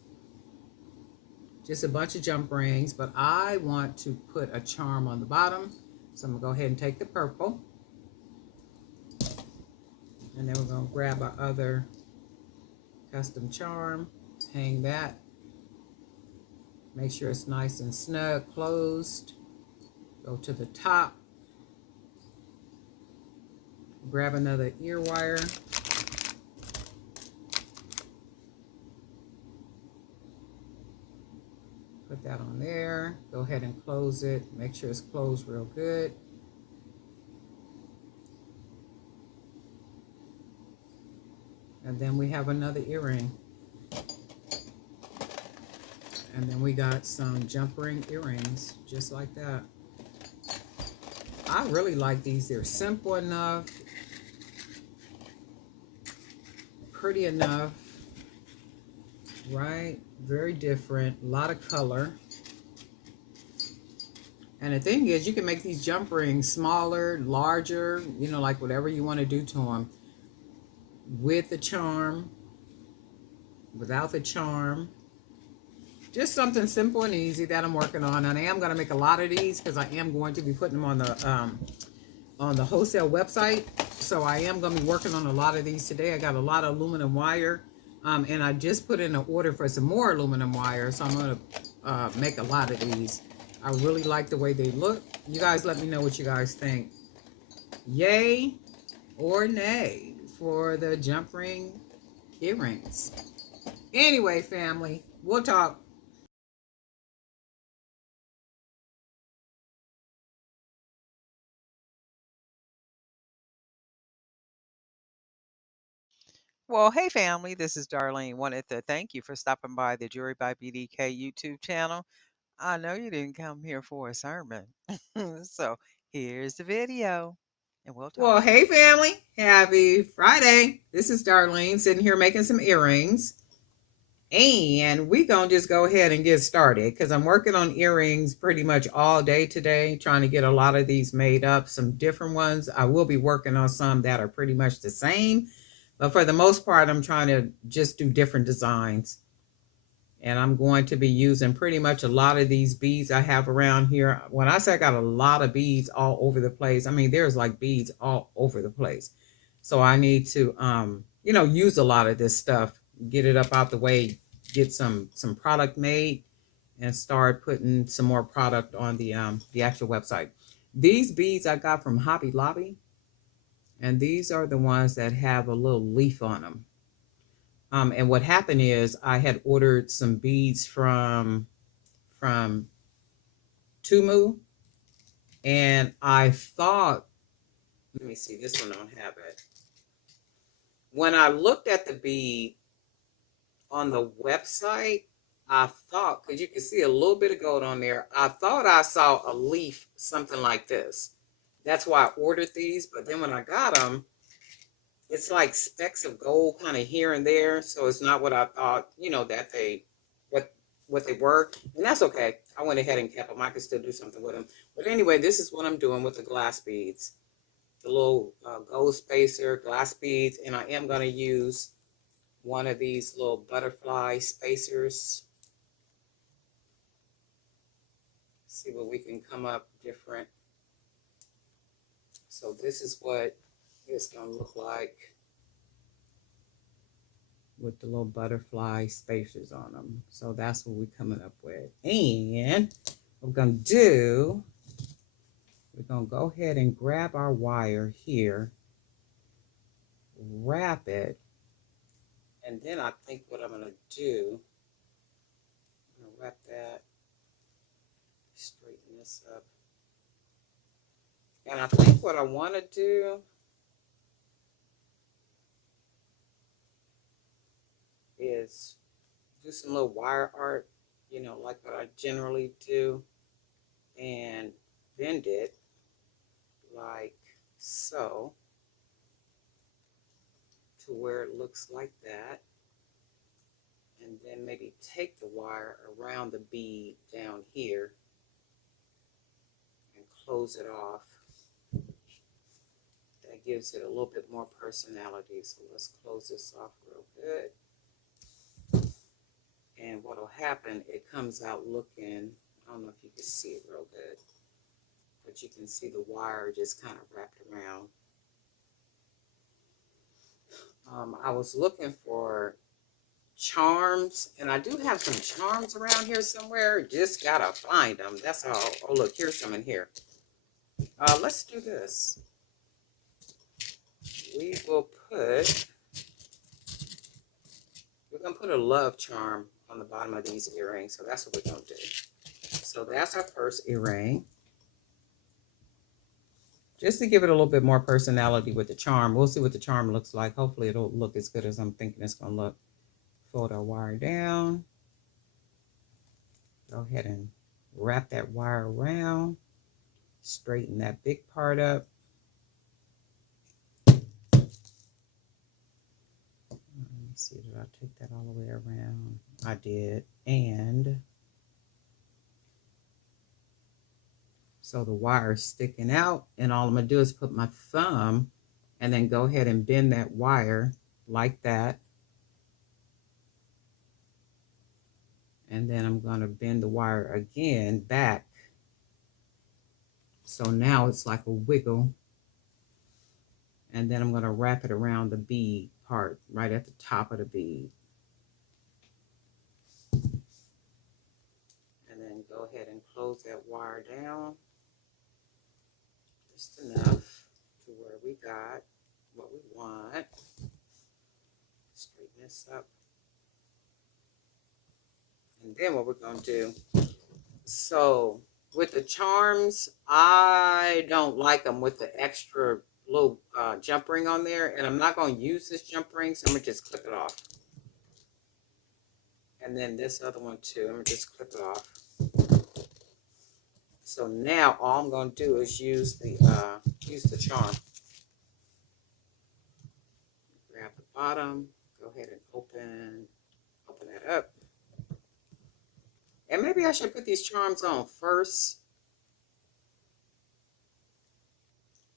just a bunch of jump rings, but I want to put a charm on the bottom. So I'm gonna go ahead and take the purple, and then we're gonna grab our other custom charm, hang that. Make sure it's nice and snug, closed. Go to the top. Grab another ear wire. Put that on there. Go ahead and close it. Make sure it's closed real good. And then we have another earring. And then we got some jump ring earrings, just like that. I really like these. They're simple enough, pretty enough, right? Very different, a lot of color. And the thing is, you can make these jump rings smaller, larger, you know, like whatever you want to do to them. With the charm, without the charm. Just something simple and easy that I'm working on. And I am going to make a lot of these because I am going to be putting them on the wholesale website. So I am going to be working on a lot of these today. I got a lot of aluminum wire. And I just put in an order for some more aluminum wire. So I'm going to make a lot of these. I really like the way they look. You guys let me know what you guys think. Yay or nay for the jump ring earrings. Anyway, family, we'll talk. Well, hey family, this is Darlene. Wanted to thank you for stopping by the Jewelry by BDK YouTube channel. I know you didn't come here for a sermon. So here's the video, and we'll talk. Well, hey family, happy Friday. This is Darlene sitting here making some earrings. And we gonna just go ahead and get started because I'm working on earrings pretty much all day today, trying to get a lot of these made up, some different ones. I will be working on some that are pretty much the same, but for the most part, I'm trying to just do different designs. And I'm going to be using pretty much a lot of these beads I have around here. When I say I got a lot of beads all over the place, I mean, there's like beads all over the place. So I need to, use a lot of this stuff, get it up out the way, get some product made, and start putting some more product on the actual website. These beads I got from Hobby Lobby, and these are the ones that have a little leaf on them. And what happened is I had ordered some beads from Tumu. And I thought, let me see, this one don't have it. When I looked at the bead on the website, I thought, because you can see a little bit of gold on there, I thought I saw a leaf, something like this. That's why I ordered these. But then when I got them, it's like specks of gold kind of here and there. So it's not what I thought, that what they were. And that's okay. I went ahead and kept them. I could still do something with them. But anyway, this is what I'm doing with the glass beads. The little gold spacer glass beads. And I am going to use one of these little butterfly spacers. See what we can come up different. So this is what it's going to look like with the little butterfly spacers on them. So that's what we're coming up with. And what we're going to do, we're going to go ahead and grab our wire here, wrap it, and then I think what I'm going to do, I'm going to wrap that, straighten this up. And I think what I want to do is do some little wire art, like what I generally do, and bend it like so to where it looks like that. And then maybe take the wire around the bead down here and close it off. That gives it a little bit more personality. So let's close this off real good. And what will happen, it comes out looking, I don't know if you can see it real good, but you can see the wire just kind of wrapped around. I was looking for charms, and I do have some charms around here somewhere. Just gotta find them. That's all. Oh, look, here's some in here. Let's do this. We're gonna put a love charm on the bottom of these earrings. So that's what we're gonna do. So that's our first earring. Just to give it a little bit more personality with the charm. We'll see what the charm looks like. Hopefully it'll look as good as I'm thinking it's gonna look. Fold our wire down. Go ahead and wrap that wire around. Straighten that big part up. Let me see, did I take that all the way around? I did. And so the wire is sticking out, and all I'm going to do is put my thumb and then go ahead and bend that wire like that. And then I'm going to bend the wire again back. So now it's like a wiggle. And then I'm going to wrap it around the bead part, right at the top of the bead. And then go ahead and close that wire down. Just enough to where we got what we want. Straighten this up. And then what we're going to do, so with the charms, I don't like them with the extra little jump ring on there, and I'm not going to use this jump ring, so I'm going to just clip it off. And then this other one too, I'm going to just clip it off. So now all I'm going to do is use the charm. Grab the bottom, go ahead and open that up. And maybe I should put these charms on first.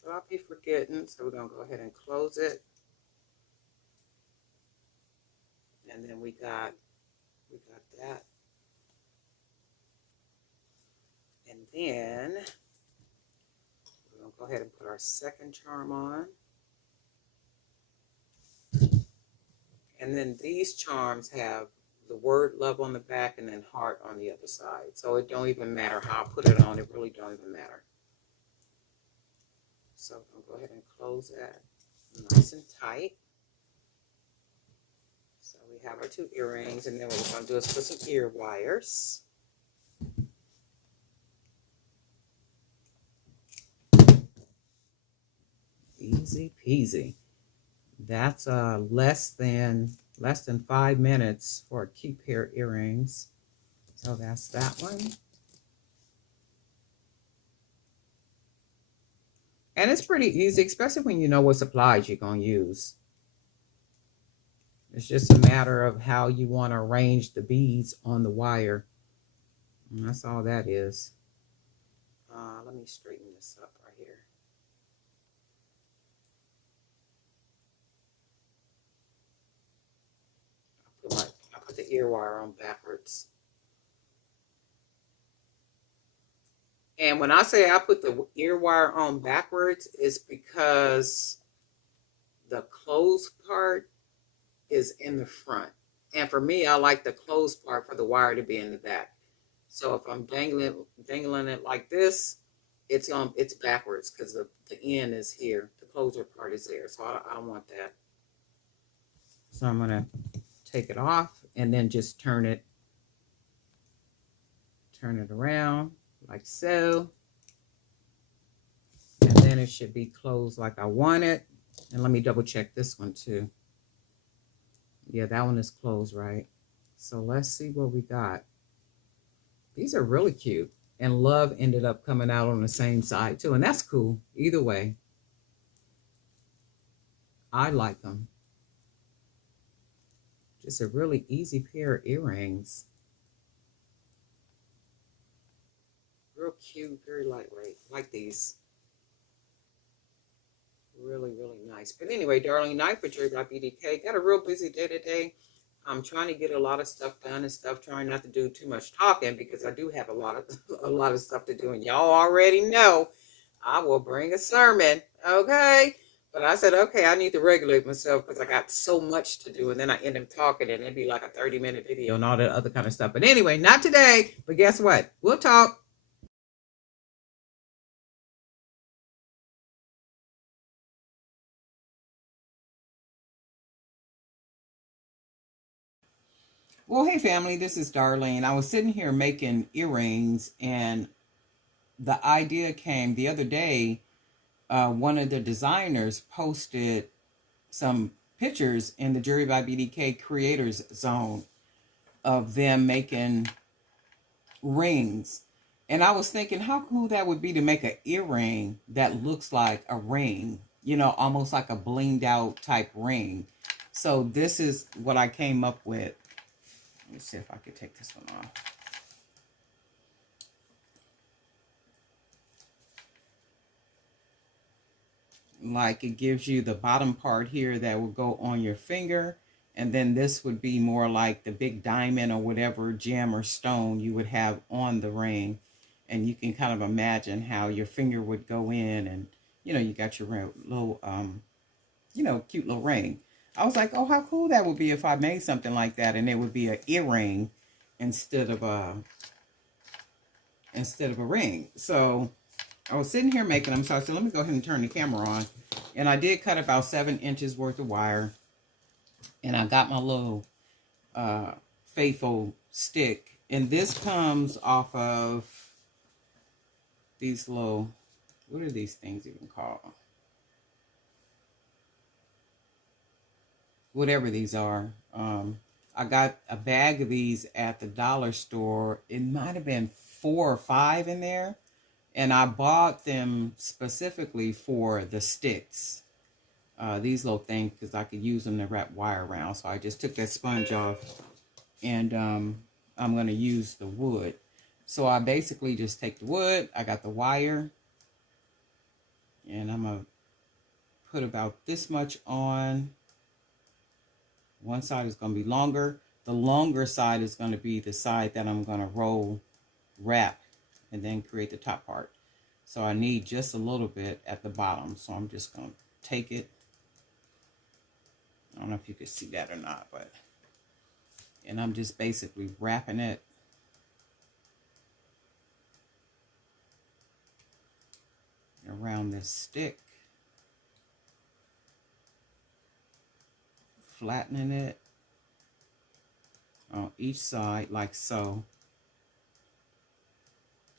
But I'll be forgetting. So we're going to go ahead and close it. And then we got that. And then we're going to go ahead and put our second charm on. And then these charms have the word love on the back and then heart on the other side. So it don't even matter how I put it on. It really don't even matter. So I'm going to go ahead and close that nice and tight. So we have our two earrings, and then what we're going to do is put some ear wires. Easy peasy. That's less than 5 minutes for a cute pair of earrings. So that's that one. And it's pretty easy, especially when you know what supplies you're going to use. It's just a matter of how you want to arrange the beads on the wire. And that's all that is. Let me straighten this up right here. I put the ear wire on backwards. And when I say I put the ear wire on backwards, it's because the closed part is in the front. And for me, I like the closed part for the wire to be in the back. So if I'm dangling it like this, it's backwards because the end is here. The closer part is there. So I don't want that. So I'm going to take it off and then just turn it around like so. And then it should be closed like I want it. And let me double check this one too. Yeah, that one is closed right. So let's see what we got. These are really cute. And love ended up coming out on the same side too. And that's cool. Either way, I like them. Just a really easy pair of earrings. Real cute, very lightweight. Like these. Really, really nice. But anyway, darling, night for Jerry by BDK. Got a real busy day today. I'm trying to get a lot of stuff done and stuff, trying not to do too much talking because I do have a lot of stuff to do. And y'all already know I will bring a sermon, okay? But I said, okay, I need to regulate myself because I got so much to do. And then I end up talking and it'd be like a 30-minute video and all that other kind of stuff. But anyway, not today. But guess what? We'll talk. Well, hey family, this is Darlene. I was sitting here making earrings and the idea came the other day. One of the designers posted some pictures in the Jury by BDK Creators Zone of them making rings. And I was thinking how cool that would be to make an earring that looks like a ring, you know, almost like a blinged out type ring. So this is what I came up with. Let me see if I could take this one off. Like it gives you the bottom part here that will go on your finger. And then this would be more like the big diamond or whatever gem or stone you would have on the ring. And you can kind of imagine how your finger would go in and, you know, you got your little, you know, cute little ring. I was like, oh, how cool that would be if I made something like that and it would be an earring instead of a ring. So I was sitting here making them. So I said, let me go ahead and turn the camera on. And I did cut about 7 inches worth of wire. And I got my little faithful stick. And this comes off of these little, what are these things even called? Whatever these are. I got a bag of these at the dollar store. It might have been 4 or 5 in there. And I bought them specifically for the sticks. These little things, because I could use them to wrap wire around. So I just took that sponge off. And I'm going to use the wood. So I basically just take the wood. I got the wire. And I'm going to put about this much on. One side is going to be longer. The longer side is going to be the side that I'm going to roll, wrap, and then create the top part. So I need just a little bit at the bottom. So I'm just going to take it. I don't know if you can see that or not, but, and I'm just basically wrapping it around this stick, flattening it on each side like so.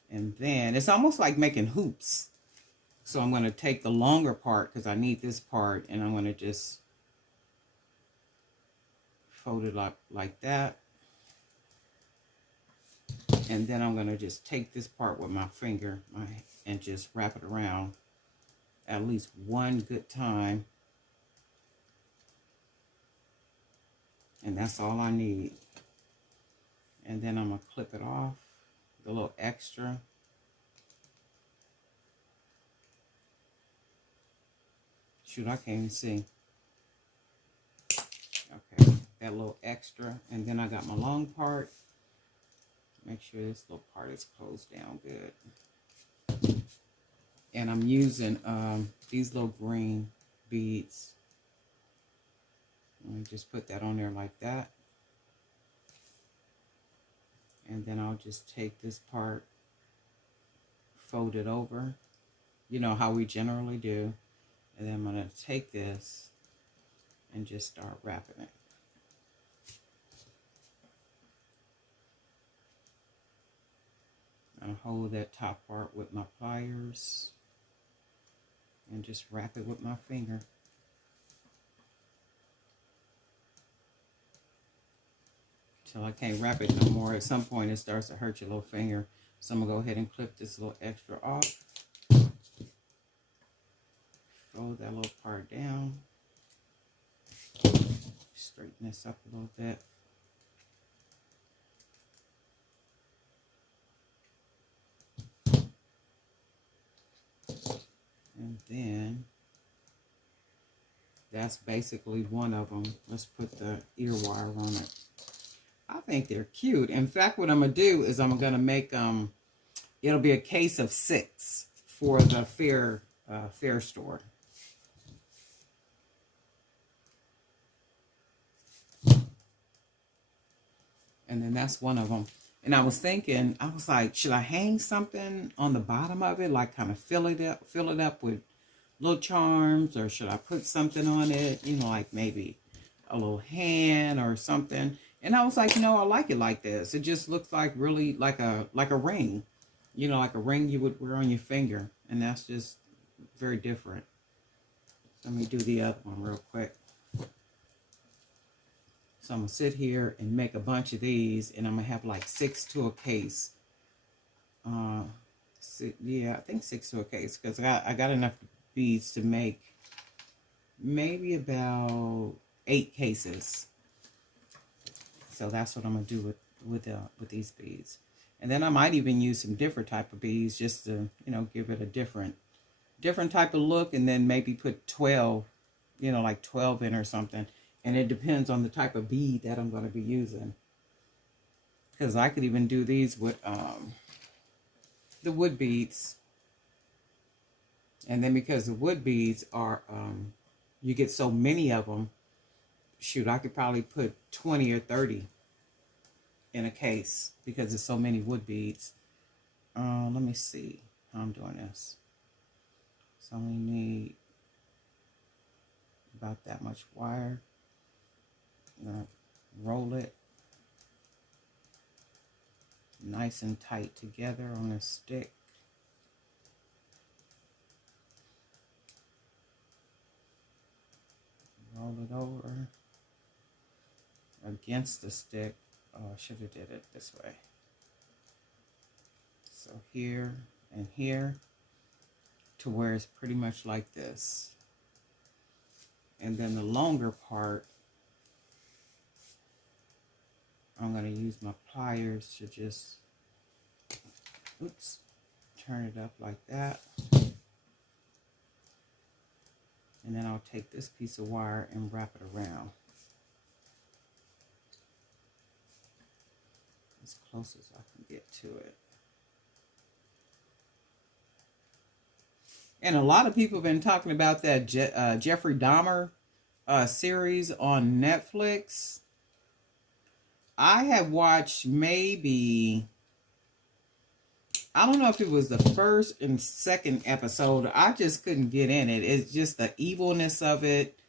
And then it's almost like making hoops. So I'm going to take the longer part because I need this part, and I'm going to just fold it up like that. And then I'm going to just take this part with my finger and just wrap it around at least one good time. And that's all I need. And then I'm going to clip it off, the little extra. Shoot, I can't even see. Okay, that little extra. And then I got my long part. Make sure this little part is closed down good. And I'm using these little green beads. Let me just put that on there like that. And then I'll just take this part, fold it over, you know how we generally do. And then I'm going to take this and just start wrapping it. I'll hold that top part with my pliers and just wrap it with my finger. Till I can't wrap it no more. At some point it starts to hurt your little finger. So I'm going to go ahead and clip this little extra off. Fold that little part down. Straighten this up a little bit. And then that's basically one of them. Let's put the ear wire on it. I think they're cute. In fact, what I'm going to do is I'm going to make, it'll be a case of 6 for the fair store. And then that's one of them. And I was thinking, I was like, should I hang something on the bottom of it? Like kind of fill it up with little charms, or should I put something on it? You know, like maybe a little hand or something. And I was like, you know, I like it like this. It just looks like really like a ring. You know, like a ring you would wear on your finger. And that's just very different. Let me do the other one real quick. So I'm going to sit here and make a bunch of these, and I'm going to have like 6 to a case. Yeah, I think 6 to a case, because I got enough beads to make maybe about 8 cases. So that's what I'm going to do with these beads. And then I might even use some different type of beads just to, you know, give it a different type of look, and then maybe put 12, you know, like 12 in or something. And it depends on the type of bead that I'm going to be using. Because I could even do these with the wood beads. And then because the wood beads are, you get so many of them, shoot, I could probably put 20 or 30 in a case because there's so many wood beads. Let me see how I'm doing this. So we need about that much wire. I'm going to roll it nice and tight together on a stick. Roll it over against the stick. Oh, I should have did it this way. So here and here to where it's pretty much like this. And then the longer part, I'm going to use my pliers to just, oops, turn it up like that. And then I'll take this piece of wire and wrap it around. As close as I can get to it. And a lot of people have been talking about that Jeffrey Dahmer series on Netflix. I have watched maybe, I don't know if it was the first and second episode. I just couldn't get in it. It's just the evilness of it,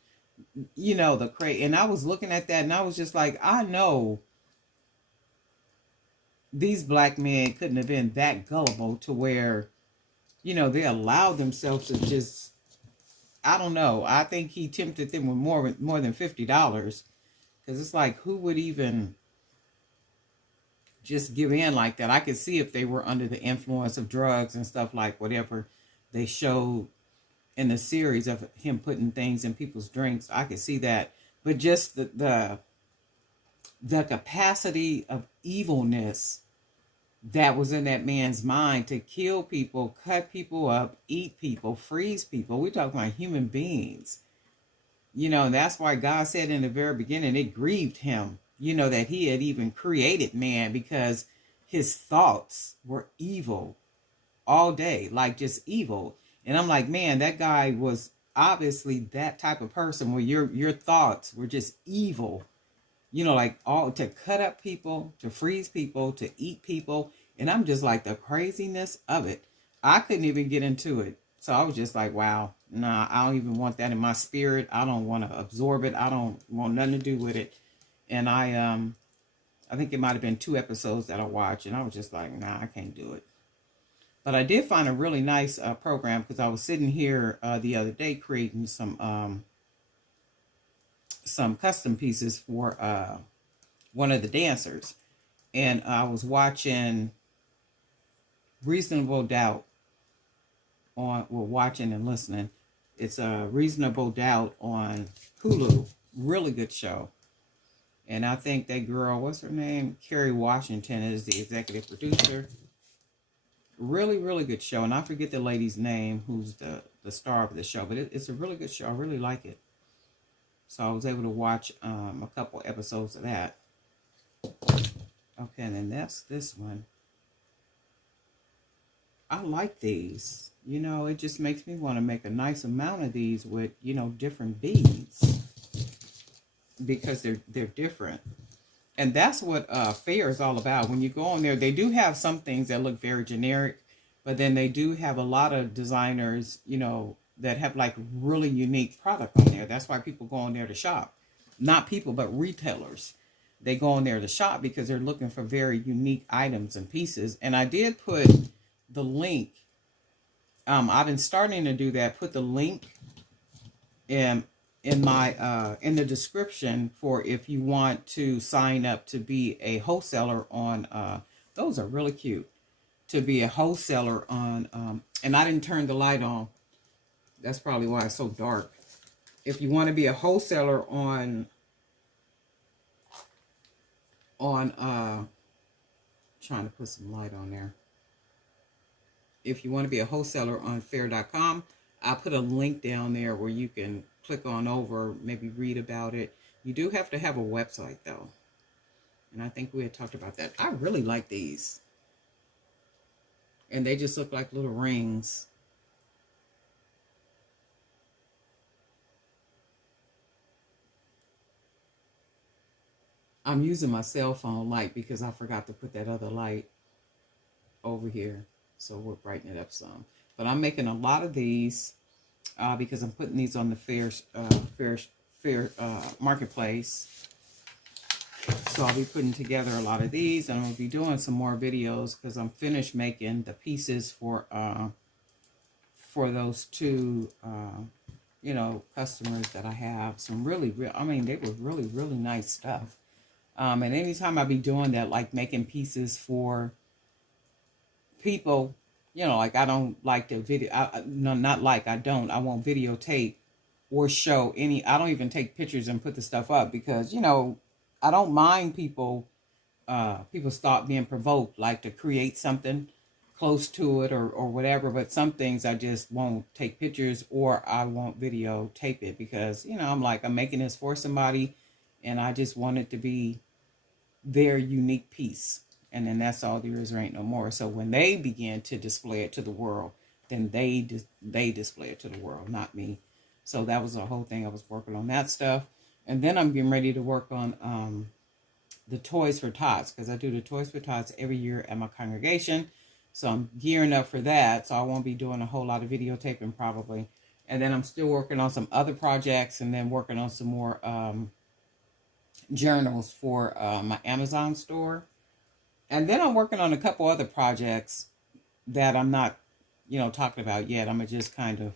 you know, the crazy. And I was looking at that and I was just like, I know these black men couldn't have been that gullible to where they allow themselves to just, I don't know. I think he tempted them with more than $50, because it's like, who would even just give in like that? I could see if they were under the influence of drugs and stuff, like whatever they showed in the series of him putting things in people's drinks. I could see that, but just the capacity of evilness that was in that man's mind to kill people, cut people up, eat people, freeze people. We're talking about human beings. And that's why God said in the very beginning, it grieved him, that he had even created man, because his thoughts were evil all day, like just evil. And I'm like, man, that guy was obviously that type of person where your thoughts were just evil, like all to cut up people, to freeze people, to eat people. And I'm just like, the craziness of it. I couldn't even get into it. So I was just like, wow, nah, I don't even want that in my spirit. I don't want to absorb it. I don't want nothing to do with it. And I think it might have been 2 episodes that I watched, and I was just like, nah, I can't do it. But I did find a really nice program, because I was sitting here the other day creating some custom pieces for one of the dancers, and I was watching Reasonable Doubt watching and listening. It's a Reasonable Doubt on Hulu. Really good show. And I think that girl, what's her name? Kerry Washington is the executive producer. Really, really good show. And I forget the lady's name who's the star of the show, but it's a really good show. I really like it. So I was able to watch a couple episodes of that. Okay, and then that's this one. I like these. It just makes me want to make a nice amount of these with, different beads, because they're different. And that's what fair is all about. When you go on there, they do have some things that look very generic, but then they do have a lot of designers, that have like really unique product on there. That's why people go on there to shop. Not people, but retailers. They go on there to shop because they're looking for very unique items and pieces. And I did put the link. I've been starting to do that. Put the link in my in the description for if you want to sign up to be a wholesaler on those are really cute, to be a wholesaler on and I didn't turn the light on. That's probably why it's so dark. If you want to be a wholesaler on trying to put some light on there. If you want to be a wholesaler on fair.com, I put a link down there where you can click on over, maybe read about it. You do have to have a website though. And I think we had talked about that. I really like these. And they just look like little rings. I'm using my cell phone light because I forgot to put that other light over here. So we'll brighten it up some. But I'm making a lot of these because I'm putting these on the fair marketplace. So I'll be putting together a lot of these, and I'll be doing some more videos because I'm finished making the pieces for those 2 customers that I have. Some really, I mean, they were really, really nice stuff. And anytime I be doing that, like making pieces for people, like I don't like to video. No, not like I don't. I won't videotape or show any. I don't even take pictures and put the stuff up because I don't mind people. People start being provoked, like to create something close to it or whatever. But some things I just won't take pictures or I won't videotape it because I'm making this for somebody, and I just want it to be their unique piece. And then that's all there is, or ain't no more. So when they begin to display it to the world, then they display it to the world, not me. So that was the whole thing. I was working on that stuff. And then I'm getting ready to work on the Toys for Tots, because I do the Toys for Tots every year at my congregation. So I'm gearing up for that. So I won't be doing a whole lot of videotaping probably. And then I'm still working on some other projects, and then working on some more journals for my Amazon store. And then I'm working on a couple other projects that I'm not talking about yet. I'm gonna just kind of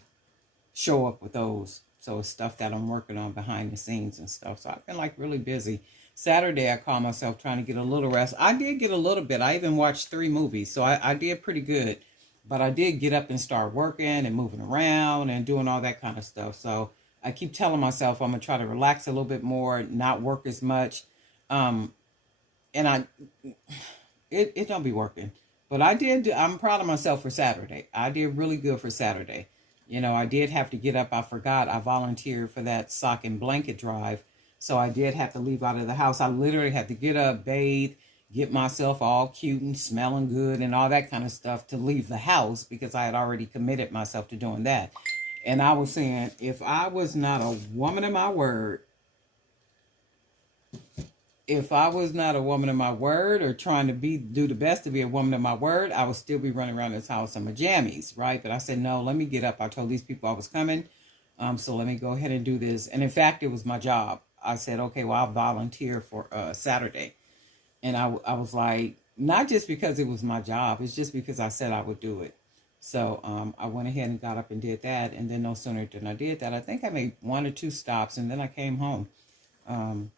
show up with those. So it's stuff that I'm working on behind the scenes and stuff. So I've been like really busy. Saturday, I called myself trying to get a little rest. I did get a little bit. I even watched 3 movies, so I did pretty good. But I did get up and start working and moving around and doing all that kind of stuff. So I keep telling myself I'm gonna try to relax a little bit more, not work as much. Um, and it don't be working. But I'm proud of myself for Saturday. I did really good for Saturday. I did have to get up. I forgot I volunteered for that sock and blanket drive. So I did have to leave out of the house. I literally had to get up, bathe, get myself all cute and smelling good and all that kind of stuff to leave the house because I had already committed myself to doing that. And I was saying, if I was not a woman of my word, if I was not a woman of my word or trying to do the best to be a woman of my word, I would still be running around this house in my jammies, right? But I said, no, let me get up. I told these people I was coming. So let me go ahead and do this. And in fact, it was my job. I said, okay, well, I'll volunteer for Saturday. And I was like, not just because it was my job, it's just because I said I would do it. So I went ahead and got up and did that. And then no sooner than I did that, I think I made 1 or 2 stops and then I came home. Um,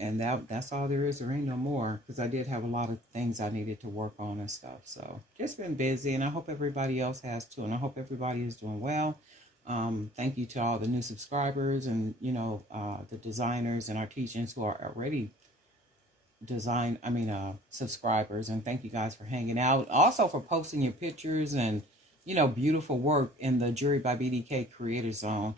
and that's all there is. There ain't no more because I did have a lot of things I needed to work on and stuff. So just been busy, and I hope everybody else has too. And I hope everybody is doing well. Thank you to all the new subscribers and the designers and our teachers who are already subscribers. And thank you guys for hanging out. Also for posting your pictures and beautiful work in the Jury by BDK Creator Zone.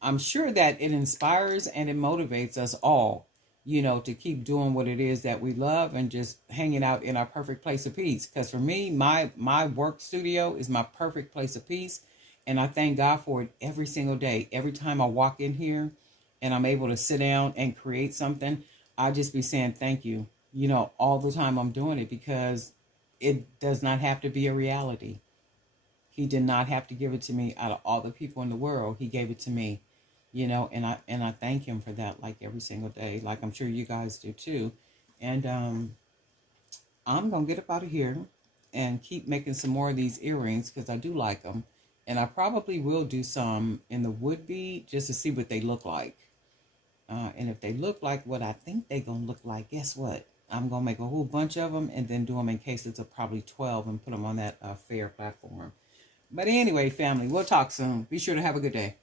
I'm sure that it inspires and it motivates us all, to keep doing what it is that we love and just hanging out in our perfect place of peace. Because for me, my work studio is my perfect place of peace, and I thank God for it every single day. Every time I walk in here, and I'm able to sit down and create something, I just be saying thank you. All the time I'm doing it because it does not have to be a reality. He did not have to give it to me out of all the people in the world. He gave it to me, and I thank him for that like every single day. Like I'm sure you guys do too. And I'm gonna get up out of here and keep making some more of these earrings because I do like them. And I probably will do some in the wood bead just to see what they look like. And if they look like what I think they're gonna look like, guess what? I'm gonna make a whole bunch of them and then do them in cases of probably 12 and put them on that fair platform. But anyway, family, we'll talk soon. Be sure to have a good day.